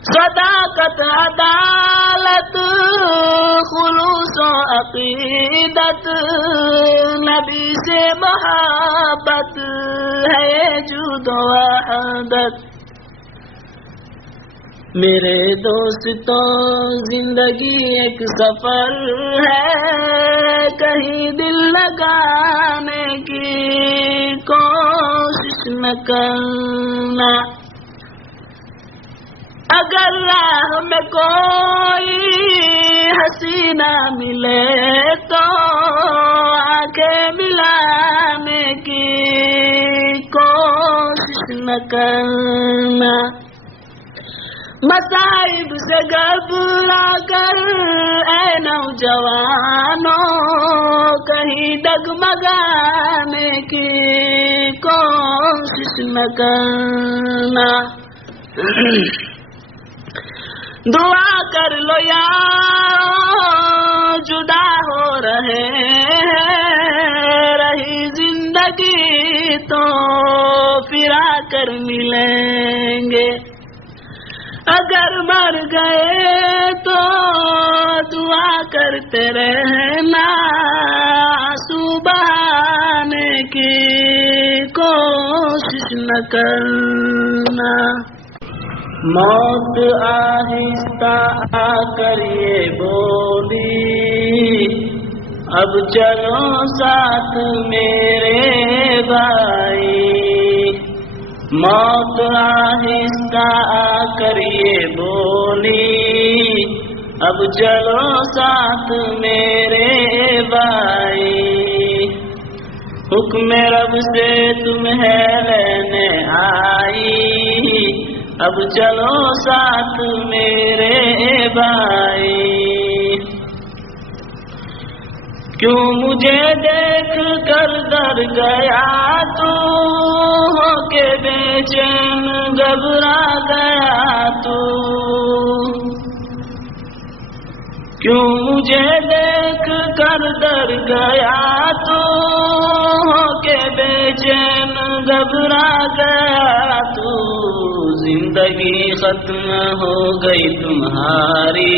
صداقت عدالت خلوص و عقیدت نبی سے محبت ہے جود و وحدت. میرے دوستو زندگی ایک سفر ہے, کہیں دل لگانے کی کوشش نہ کرنا. اگر راہ میں کوئی حسینہ ملے تو آنکھیں ملانے کی کوشش نہ کرنا. مصائب سے گھبرا کر اے نوجوانوں کہیں ڈگمگانے کی کوشش نہ کرنا. دعا کر لو یارو جدا ہو رہے ہیں, رہی زندگی تو پھر آ کر ملیں گے. اگر مر گئے تو دعا کرتے رہنا, آنسو بہانے کی کوشش نہ کرنا. موت آہستہ آ کر یہ بولی, اب چلو ساتھ میرے بھائی. موت آہستہ آ کر یہ بولی, اب چلو ساتھ میرے بھائی. حکم رب سے تمہیں لینے آئی، اب چلو ساتھ میرے بھائی۔ کیوں مجھے دیکھ کر ڈر گیا تو، ہو کے بے چین گھبرا گیا تو؟ کیوں مجھے دیکھ کر ڈر گیا تو، ہو کے بے چین گھبرا گیا تو؟ زندگی ختم ہو گئی تمہاری،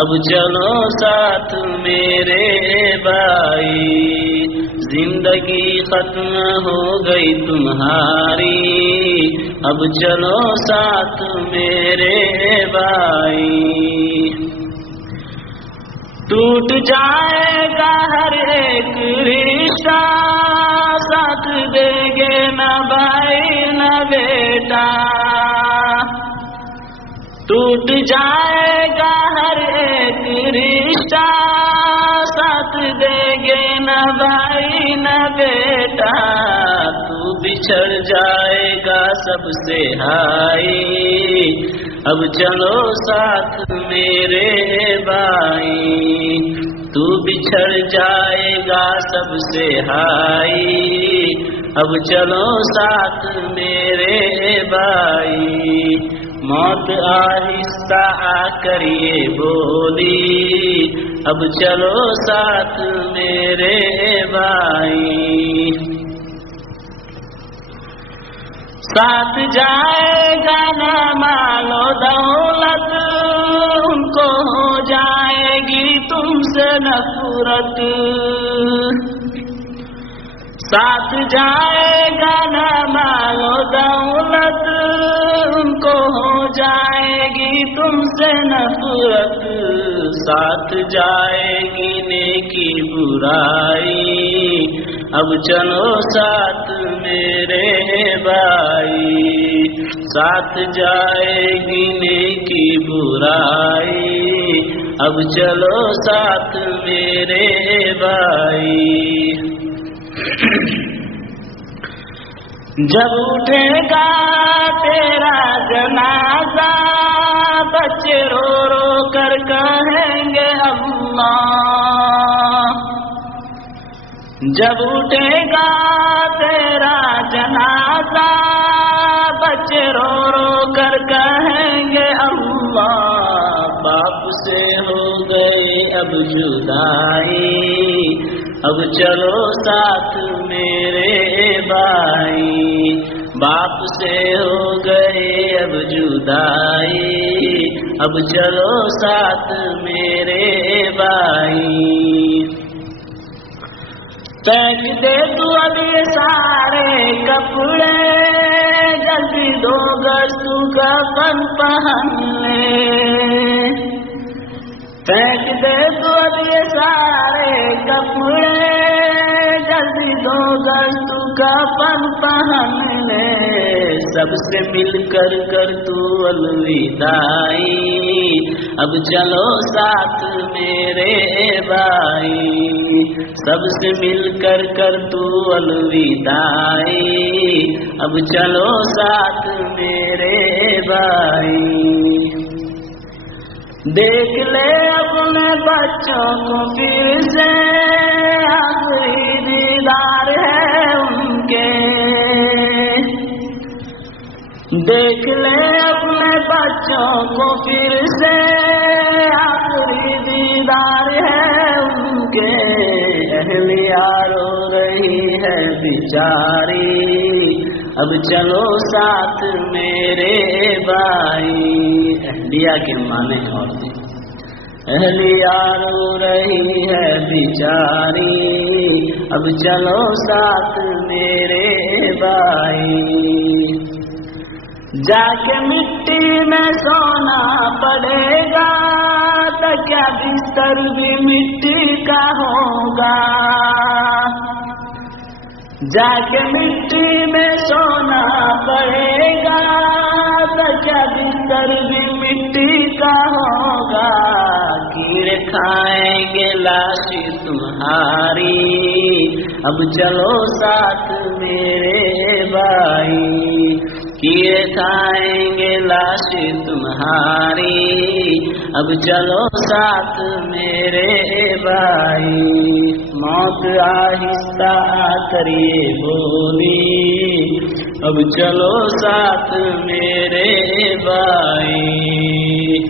اب چلو ساتھ میرے بھائی۔ زندگی ختم ہو گئی تمہاری، اب چلو ساتھ میرے بھائی۔ ٹوٹ جائے گا ہر ایک رشتہ، ساتھ دے گے نہ بھائی نہ بیٹا۔ ٹوٹ جائے گا ہر ایک رشتہ، ساتھ دے گے نہ بھائی نہ بیٹا۔ تو بچھڑ جائے گا سب سے ہائی، اب چلو ساتھ میرے بھائی۔ تو بچھڑ جائے گا سب سے ہائی، اب چلو ساتھ میرے بھائی۔ موت آہستہ آ کر یہ بولی، اب چلو ساتھ میرے بھائی۔ ساتھ جائے گا نہ مال و دولت، ان کو ہو جائے گی تم سے نفرت۔ ساتھ جائے گا نہ مال و دولت، ان کو ہو جائے گی تم سے نفرت۔ ساتھ جائے گی نیکی برائی، اب چلو ساتھ میرے بھائی۔ ساتھ جائے گی نیکی برائی، اب چلو ساتھ میرے بھائی۔ جب اٹھے گا تیرا جنازہ، بچے رو رو کر کہیں گے اللہ۔ جب اٹھے گا تیرا جنازہ، بچے رو رو کر کہیں گے اللہ۔ باپ سے ہو گئے اب جدائی، اب چلو ساتھ میرے بھائی۔ باپ سے ہو گئے اب جدائی، اب چلو ساتھ میرے بھائی۔ پھینک دے تو اب یہ سارے کپڑے، جلدی 2 گز تو کفن پہن لے۔ پھینک دے تو اب یہ سارے کپڑے، جلدی 2 گز تو کفن پہن لے۔ سب سے مل کر تو الوداعی، اب چلو ساتھ میرے بھائی۔ سب سے مل کر تو الوداعی، اب چلو ساتھ میرے بھائی۔ دیکھ لے اپنے بچوں کو پھر سے، آخری دیدار ہے ان کے۔ دیکھ لے اپنے بچوں کو پھر سے، آخری دیدار ہے ان کے۔ اہلیہ رو رہی ہے بیچاری، اب چلو ساتھ میرے بھائی۔ اہلیہ کے معنی عورتیں، اہلیہ رو رہی ہے بیچاری، اب چلو ساتھ میرے بھائی۔ جا کے مٹی میں سونا پڑے گا، تکیا بستر بھی مٹی کا ہوگا۔ جا کے مٹی میں سونا پڑے گا تو کیا بستر بھی مٹی کا ہوگا. کیڑے کھائیں گے لاش تمہاری اب چلو ساتھ میرے بھائی. کیڑے کھائیں گے لاش تمہاری اب چلو ساتھ میرے بھائی. موت آہستہ آ کر یہ بولی اب چلو ساتھ میرے بھائی.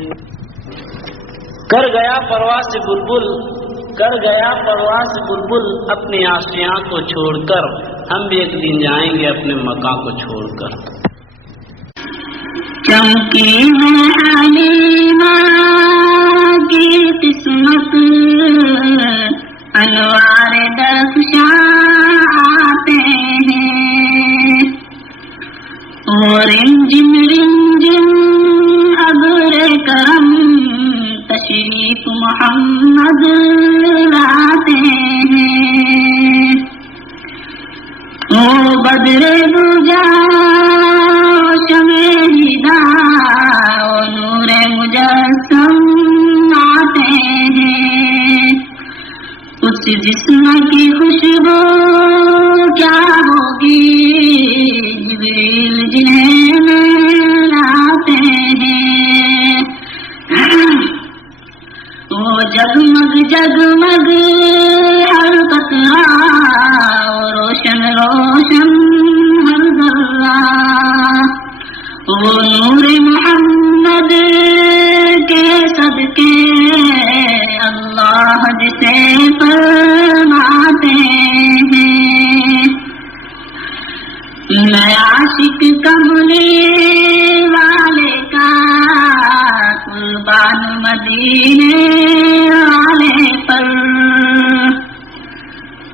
کر گیا پرواز بلبل، کر گیا پرواز بلبل اپنی آشیاں کو چھوڑ کر. ہم بھی ایک دن جائیں گے اپنے مکان کو چھوڑ کر. چمکی ہے حلیمہ کی قسمت انوار درخشاں آتے ہیں. اور رمجم رمجم ابر کرم تشریف محمد لاتے ہیں. او بدر بجا شمع ہدا او نور مجسم آتے ہیں. اس جسم کی خوشبو کیا ہوگی جبریل جنہیں لاتے ہیں. وہ جگمگ جگمگ ہر قطرہ روشن روشن ہر ذرہ وہ نور محمد کے صدقے اللہ جسے فرماتے ہیں. میں عاشق کملی والے کا قربان مدینے والے پر.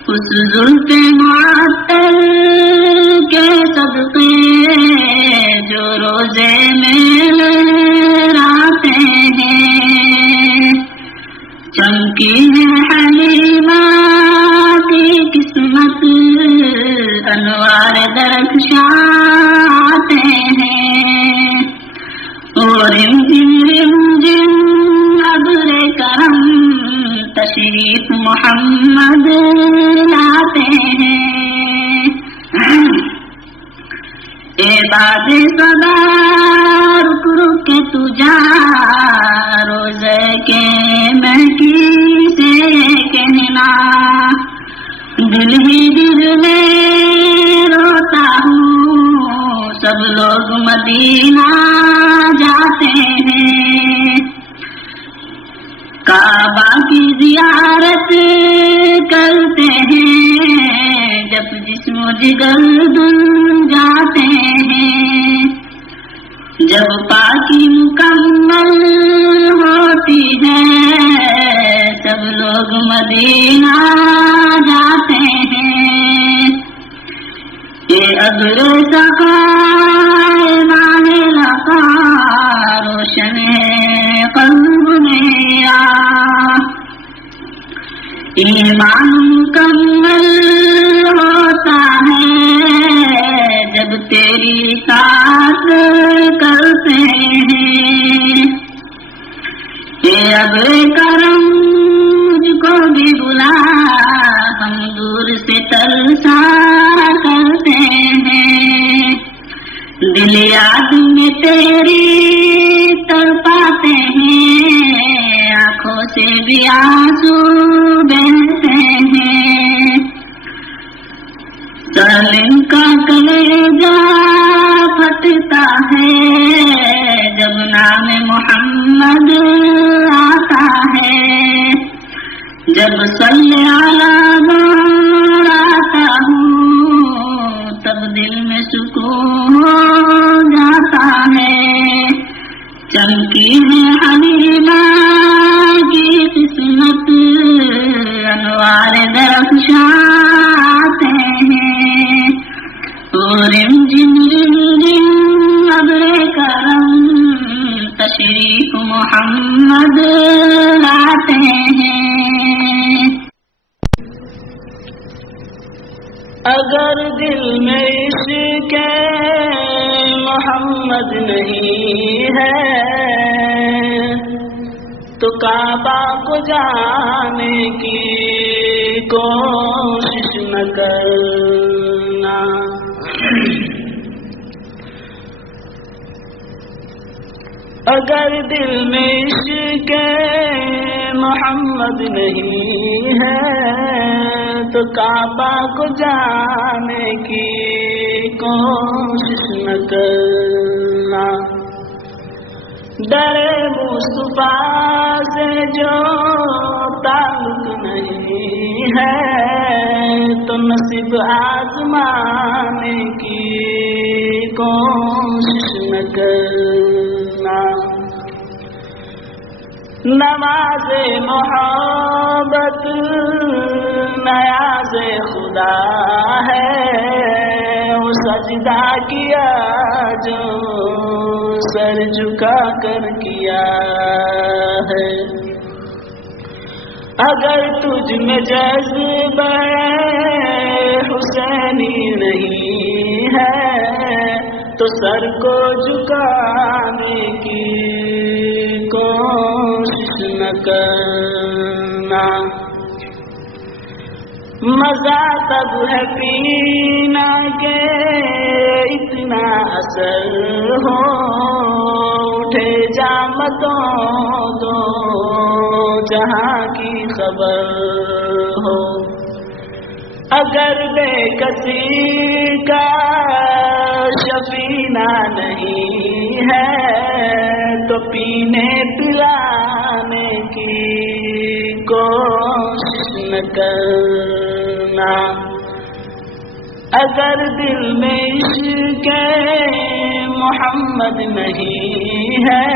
اس زلف معطر کے صدقے جو روزے میں لہراتے ہیں. چمکی ہے حلیمہ کی قسمت انوار درخشاں آتے ہیں. اور رمجم رمجم ابر کرم تشریف محمد لاتے ہیں. اے باد صدا رک رک کے تو جا روزے کے مہکی سے کہنا. دل ہی دل میں روتا ہوں سب لوگ مدینہ جاتے ہیں. کعبہ کی زیارت کرتے ہیں جب جسم و جگر دل جاتے ہیں. جب پاکی مکمل ہوتی ہے سب لوگ مدینہ جاتے ہیں. یہ ابر سقائے ماہ لقا روشن ہے قلب میرا. ایمان مکمل ہوتا ہے جب تیری اطاعت کرتے ہیں. یہ ابر کرم مجھ کو بھی بلا ہم دور سے ترسا کرتے ہیں. دل یاد میں تیری تڑپاتے ہیں آنکھوں سے بھی آنسو بہتے ہیں. ظالم کا کلیجہ پھٹتا ہے جب نام محمد آتا ہے. جب صلی علی آتا ہوں تب دل میں سکون ہو جاتا ہے. چمکی ہے حلیمہ کی قسمت انوار درخشاں آتے ہیں. اور رمجم رمجم ابر کرم تشریف محمد لاتے ہیں. اگر دل میں عشق محمد نہیں ہے تو کعبہ کو جانے کی کوشش نہ کرنا. اگر دل میں عشق محمد نہیں ہے تو کعبہ کو جانے کی کوشش نہ کرنا. ڈرے مصطفیٰ سے جو تعلق نہیں ہے تو نصیب آزمانے کی کوشش نہ کرنا. نماز محبت نیاز خدا ہے وہ سجدہ کیا جو سر جھکا کر کیا ہے. اگر تجھ میں جذبہ حسینی نہیں ہے تو سر کو جھکانے کی کوشش نہ کرنا. مزہ تب ہے پینا کے اتنا اثر ہو اٹھے جامتوں دو جہاں کی خبر ہو. اگر بے کسی کا شفیع نہیں ہے تو پینے پلانے کی کوشش نہ کرنا. اگر دل میں عشق محمد نہیں ہے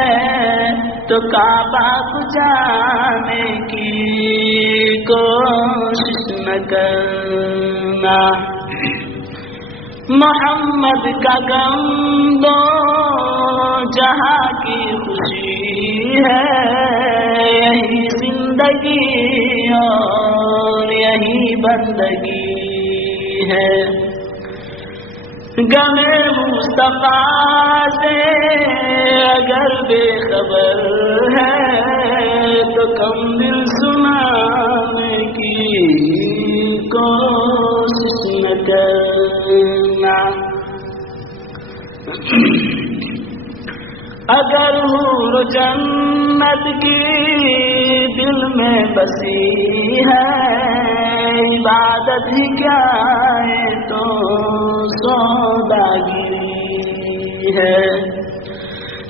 تو کعبہ کو جانے کی کوشش نہ کرنا. محمد کا غم دو جہاں کی خوشی ہے یہی زندگی اور یہی بندگی ہے. غم مصطفیٰ سے اگر بے خبر ہے تو کم دل سنانے کی کوشش نہ کرنا. اگر حور جنت کی دل میں بسی ہے عبادت ہی کیا ہے تو سوداگری ہے.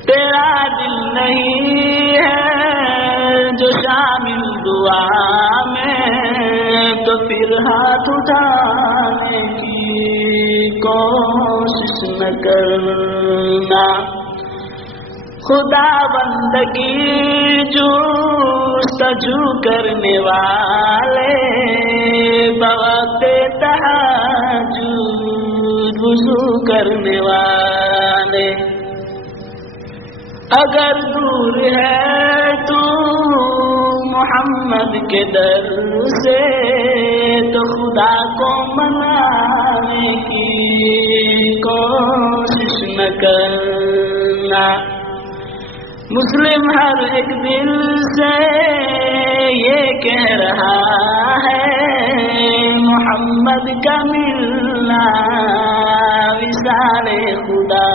تیرا دل نہیں ہے جو شامل دعا میں تو پھر ہاتھ اٹھانے کی کوشش نہ کرنا. خدا بندگی جستجو کرنے والے بوقت تہجد وضو کرنے والے. اگر دور ہے تو محمد کے در سے تو خدا کو منانے کی کوشش نہ کرنا. مسلم ہر ایک دل سے یہ کہہ رہا ہے محمد کا ملنا وصال خدا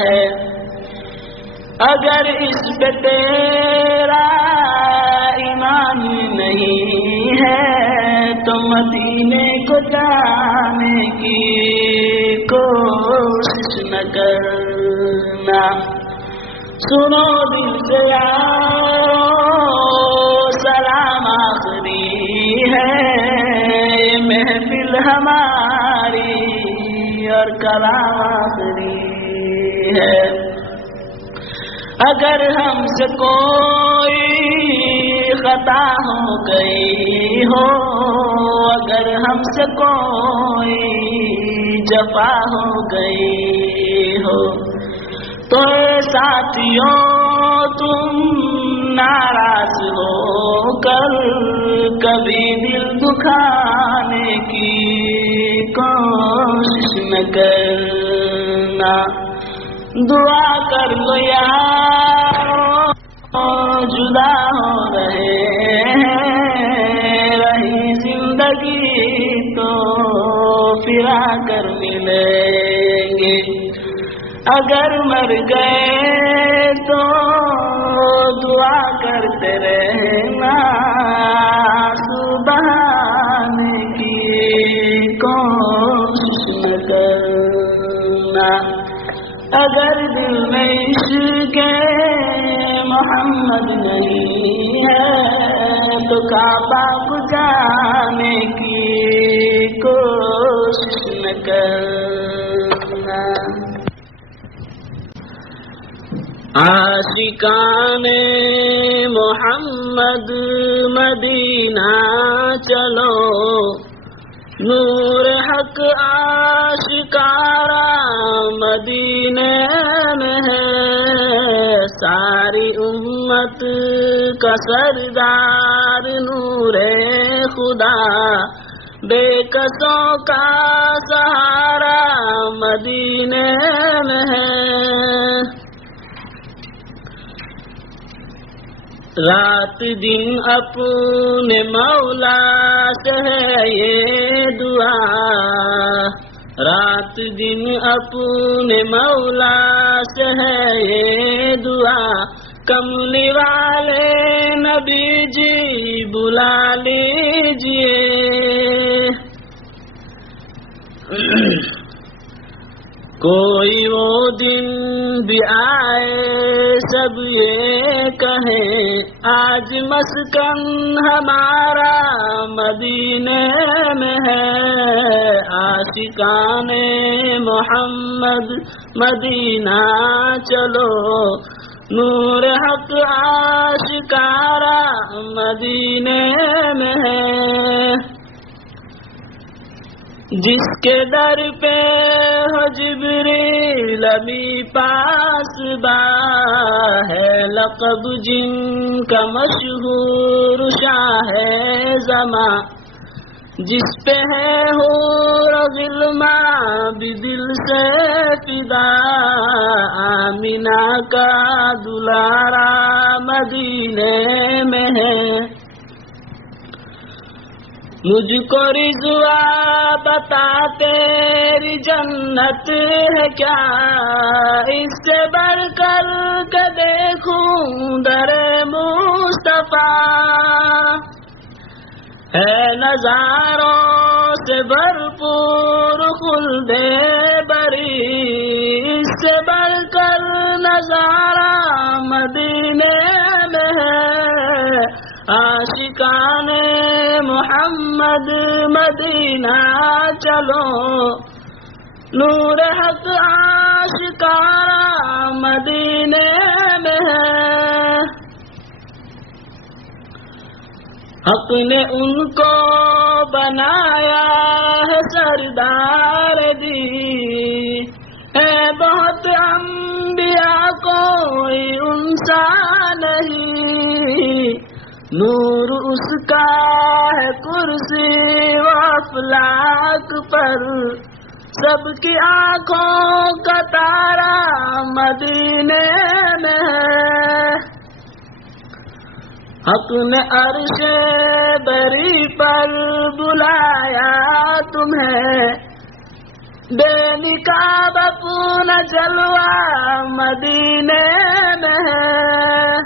ہے. اگر اس پہ تیرا ایمان نہیں ہے تو مدینے کو جانے کی کوشش نہ کرنا. سنو دل سے سلام آخری ہے محفل ہماری اور کلام آخری ہے. اگر ہم سے کوئی خطا ہو گئی ہو اگر ہم سے کوئی جفا ہو گئی ہو تو ساتھیوں تم ناراض ہو کر کبھی دل دکھانے کی کوشش نہ کرنا. دعا کر لو یارو جدا ہو رہے ہیں، رہی زندگی تو پھرا کر ملیں گے. اگر مر گئے تو دعا کرتے رہنا، بہانے کی کوشش نہ کرنا. اگر دل میں عشق محمد نہیں ہے تو کعبہ کو جانے کی کوشش نہ کرنا. عاشقان محمد مدینہ چلو، نور حق آشکارا مدینے میں ہے. ساری امت کا سردار نور خدا، بے کسوں کا سہارا مدینے میں ہے. رات دن اپنے مولا سے ہے یہ دعا، رات دن اپنے مولا سے ہے یہ دعا. کملی والے نبی جی بلا لیجئے. کوئی وہ دن بھی آئے سب یہ کہیں آج مسکن ہمارا مدینے میں ہے. عاشقان محمد مدینہ چلو، نور حق آشکارا مدینے میں ہے. جس کے در پہ ہو جبریل ابھی پاس با ہے، لقب جن کا مشہور شاہ زماں. جس پہ ہے حور غلمان بھی دل سے فدا، آمینہ کا دلارا مدینے میں ہے. مجھ کو رضوا بتا تیری جنت ہے کیا، اس سے بڑھ کر کے دیکھوں در مصطفیٰ. ہے نظاروں سے بھرپور خلد بری، اس سے بڑھ کر نظارہ مدینے میں ہے. عاشقان محمد مدینہ چلو، نور حق آشکارا مدینے میں ہے. حق نے ان کو بنایا ہے سردار دی، ہے بہت انبیاء کوئی انسا نہیں. نور اس کا ہے کرسی و افلاک پر، سب کی آنکھوں کا تارا مدینے میں ہے. حق نے عرش بری پر بلایا تمہیں، بے نقاب اپنا جلوہ مدینے میں ہے.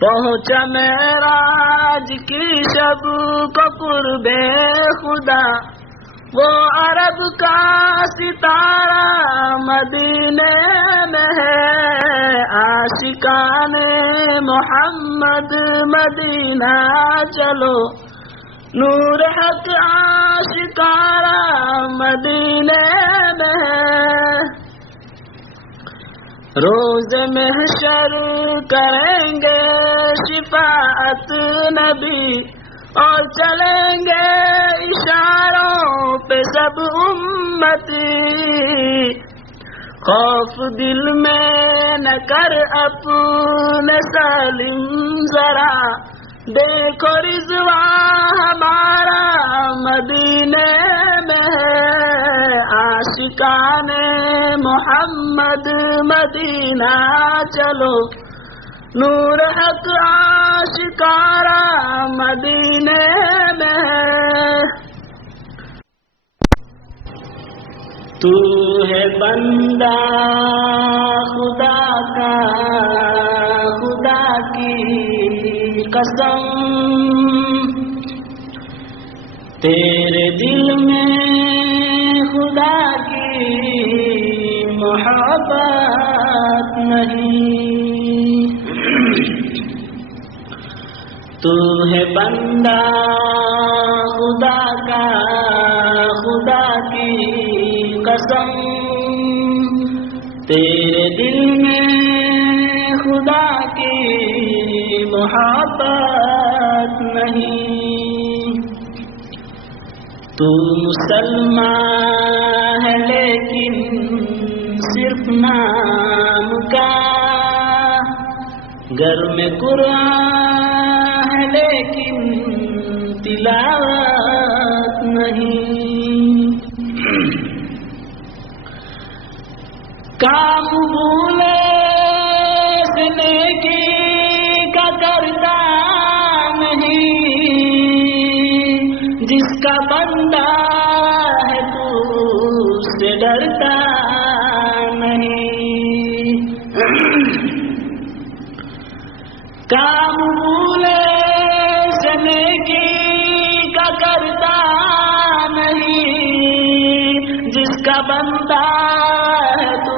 پہنچا معراج کی شب کو قرب خدا، وہ عرب کا ستارہ مدینے میں ہے. عاشقان محمد مدینہ چلو، نور حق آشکارا مدینے میں ہے. روز محشر کریں گے شفاعت نبی، اور چلیں گے اشاروں پہ سب امتی. خوف دل میں نہ کر اپنے سالم ذرا، دیکھو رضوان ہمارا عاشقان محمد مدینہ چلو، نور حق آشکارا مدینے میں ہے۔ تو ہے بندہ خدا کا، خدا کی قسم، تیرے دل میں خدا کی محبت نہیں۔ تو ہے بندہ خدا کا، خدا کی قسم، تیرے دل میں خدا کی محبت نہیں۔ تو مسلمان ہے لیکن صرف نام کا، گھر میں قرآن ہے لیکن تلاوت نہیں۔ کام بھولے سے نیکی کا کرتا نہیں، جس کا بندہ ہے تو اس سے ڈرتا نہیں۔ کام بھولے سے نیکی کا کرتا نہیں، جس کا بندہ ہے تو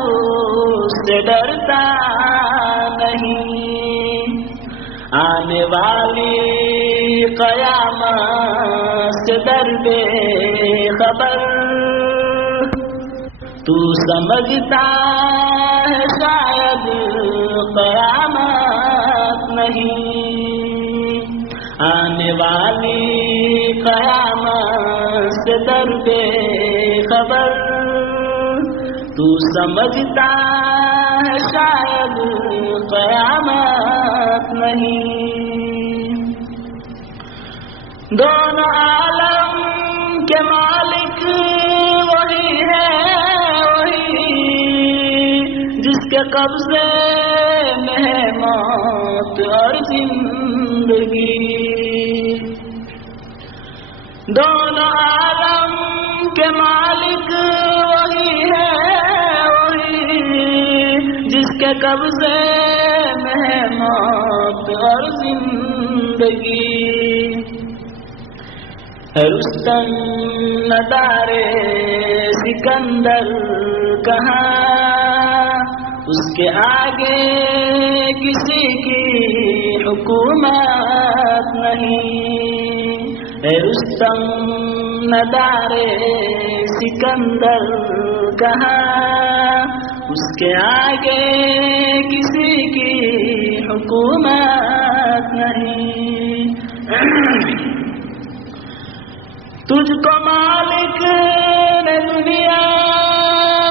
اس سے ڈرتا نہیں۔ آنے والی قیامت سے در بے خبر، تو سمجھتا ہے شاید قیامت نہیں۔ آنے والی قیامت سے در بے خبر، تو سمجھتا ہے شاید قیامت نہیں۔ دونوں عالم کے مالک وہی ہے، وہی جس کے قبضے میں ہے موت اور زندگی۔ دونوں عالم کے مالک وہی ہے، جس کے قبضے میں ہے موت اور زندگی۔ رستم ندار سکندر کہاں، اس کے آگے کسی کی حکومت نہیں۔ رستم ندار سکندر کہاں، اس کے آگے کسی کی حکومت نہیں۔ تجھ کو مالک نے دنیا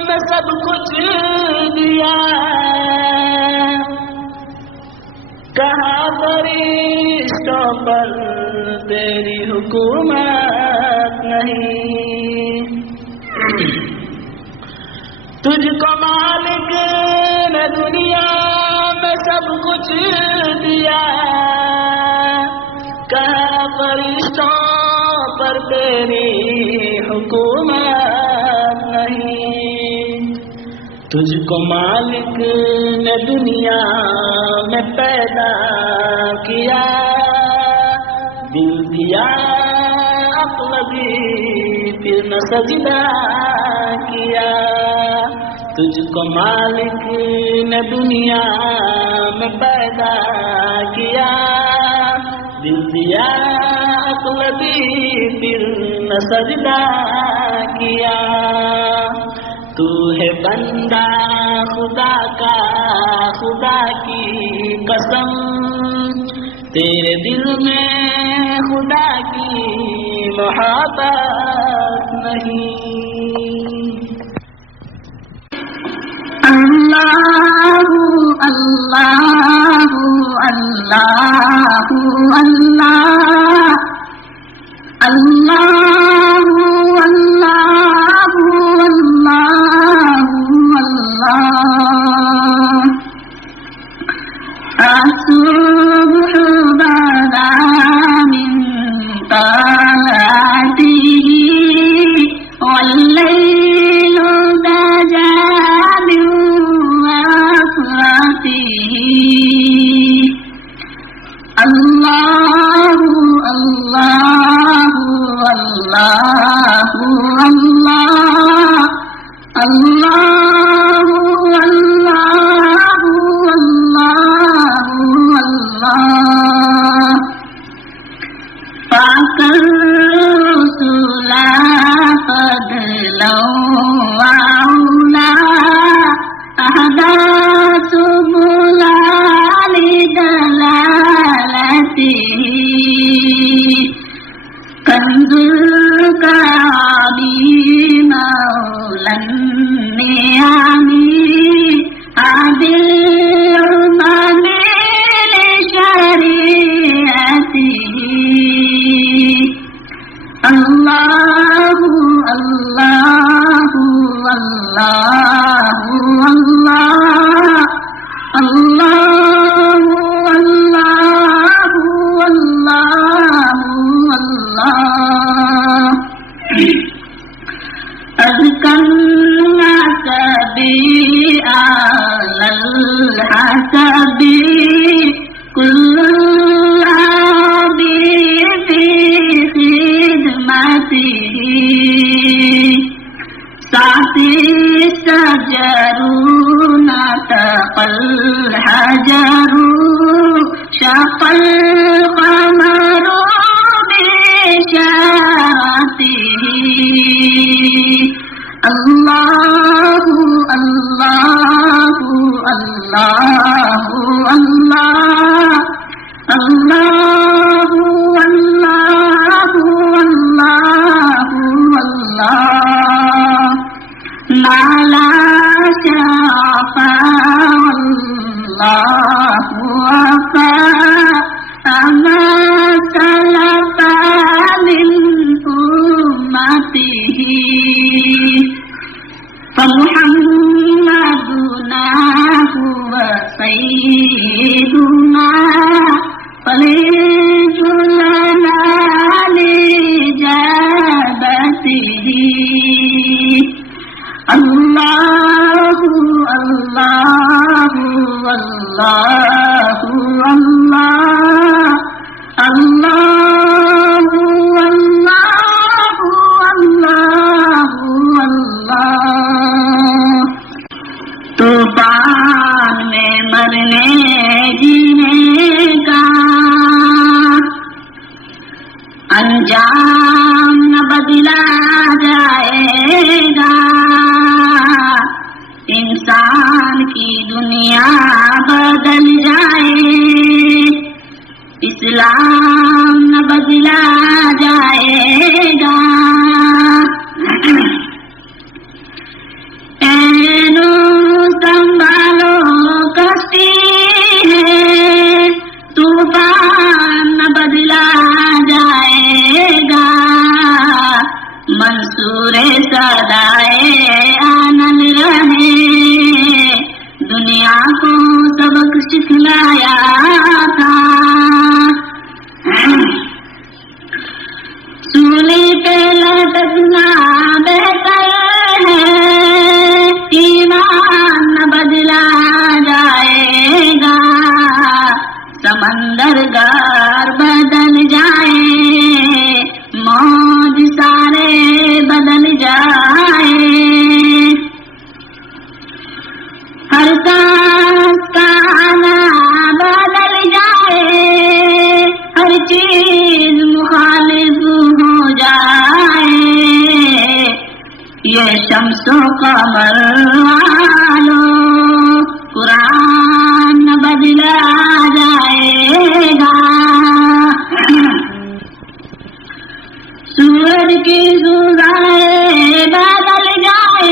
میں سب کچھ دیا، کہاں فرشتوں پر تیری حکومت نہیں۔ تجھ کو مالک نے دنیا میں سب کچھ دیا، کہاں فرشتوں پر تیری حکومت نہیں۔ تجھ کو مالک نے دنیا میں پیدا کیا، دل دیا عقل دی پھر نہ سجدہ کیا۔ تجھ کو مالک نے دنیا میں پیدا کیا، دل دیا عقل دی پھر نہ سجدہ کیا۔ تو ہے بندہ خدا کا، خدا کی قسم، تیرے دل میں خدا کی محبت نہیں۔ اللہ اللہ اللہ اللہ اللہ اللہ اللہ اللہ اللہ اللہ اللہ اللہ اللہ پاک رسولا فضلا وعلا احداث بلا لدلالته کنز الکرام مولا النعم عادل الامم لشریعته اللہ اللہ اللہ اللہ اللہ اللہ اللہ أذكى الناس بأعلى الحسب كل العبيد في خدمته سعتي الشجر نطق الحجر شق القمر بشارته اللہ اللہ اللہ اللہ اللہ اللہ اللہ نالا شافا اللہ وفا اما سلف من امته فمحمدنا هو سيدنا فليج لنا لإجابته اللہ اللہ اللہ اللہ اللہ اللہ اللہ طوفان میں مرنے جینے کا انجام نہ بدلا جائے گا انسان کی دنیا بدل جائے اسلام نہ بدلا جائے گا اینو سنبھالو کشتی ہے طوفان نہ بدلا جائے گا منصور سدائے آنند رہے دنیا کو سبق سکھلایا تھا سولی پہ لٹکنا بہتر ہے ایمان نہ بدلا جائے گا سمندر گار بدل جائے موج سارے بدل جائے ہر سانس کا آنا بدل جائے ہر چیز مخالف ہو جائے یہ شمس و قمر والوں قرآن نہ بدلا جائے گا سورج کی سوزائے بدل جائے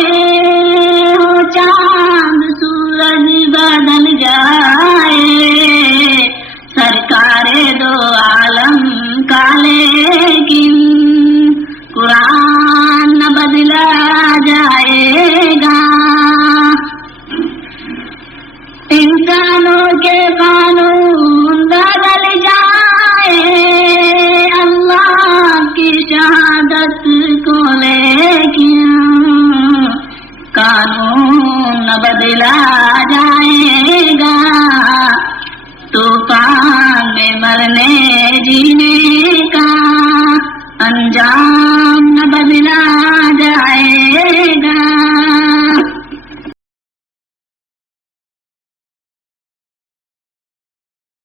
ہو چاند سورج بدل جائے سرکار دو عالم کا لیکن قرآن نہ بدلا جائے گا انسانوں کے قانون بدل جائے اللہ کی شہادت کو لیکن قانون نہ بدلا جائے گا طوفان میں مرنے جینے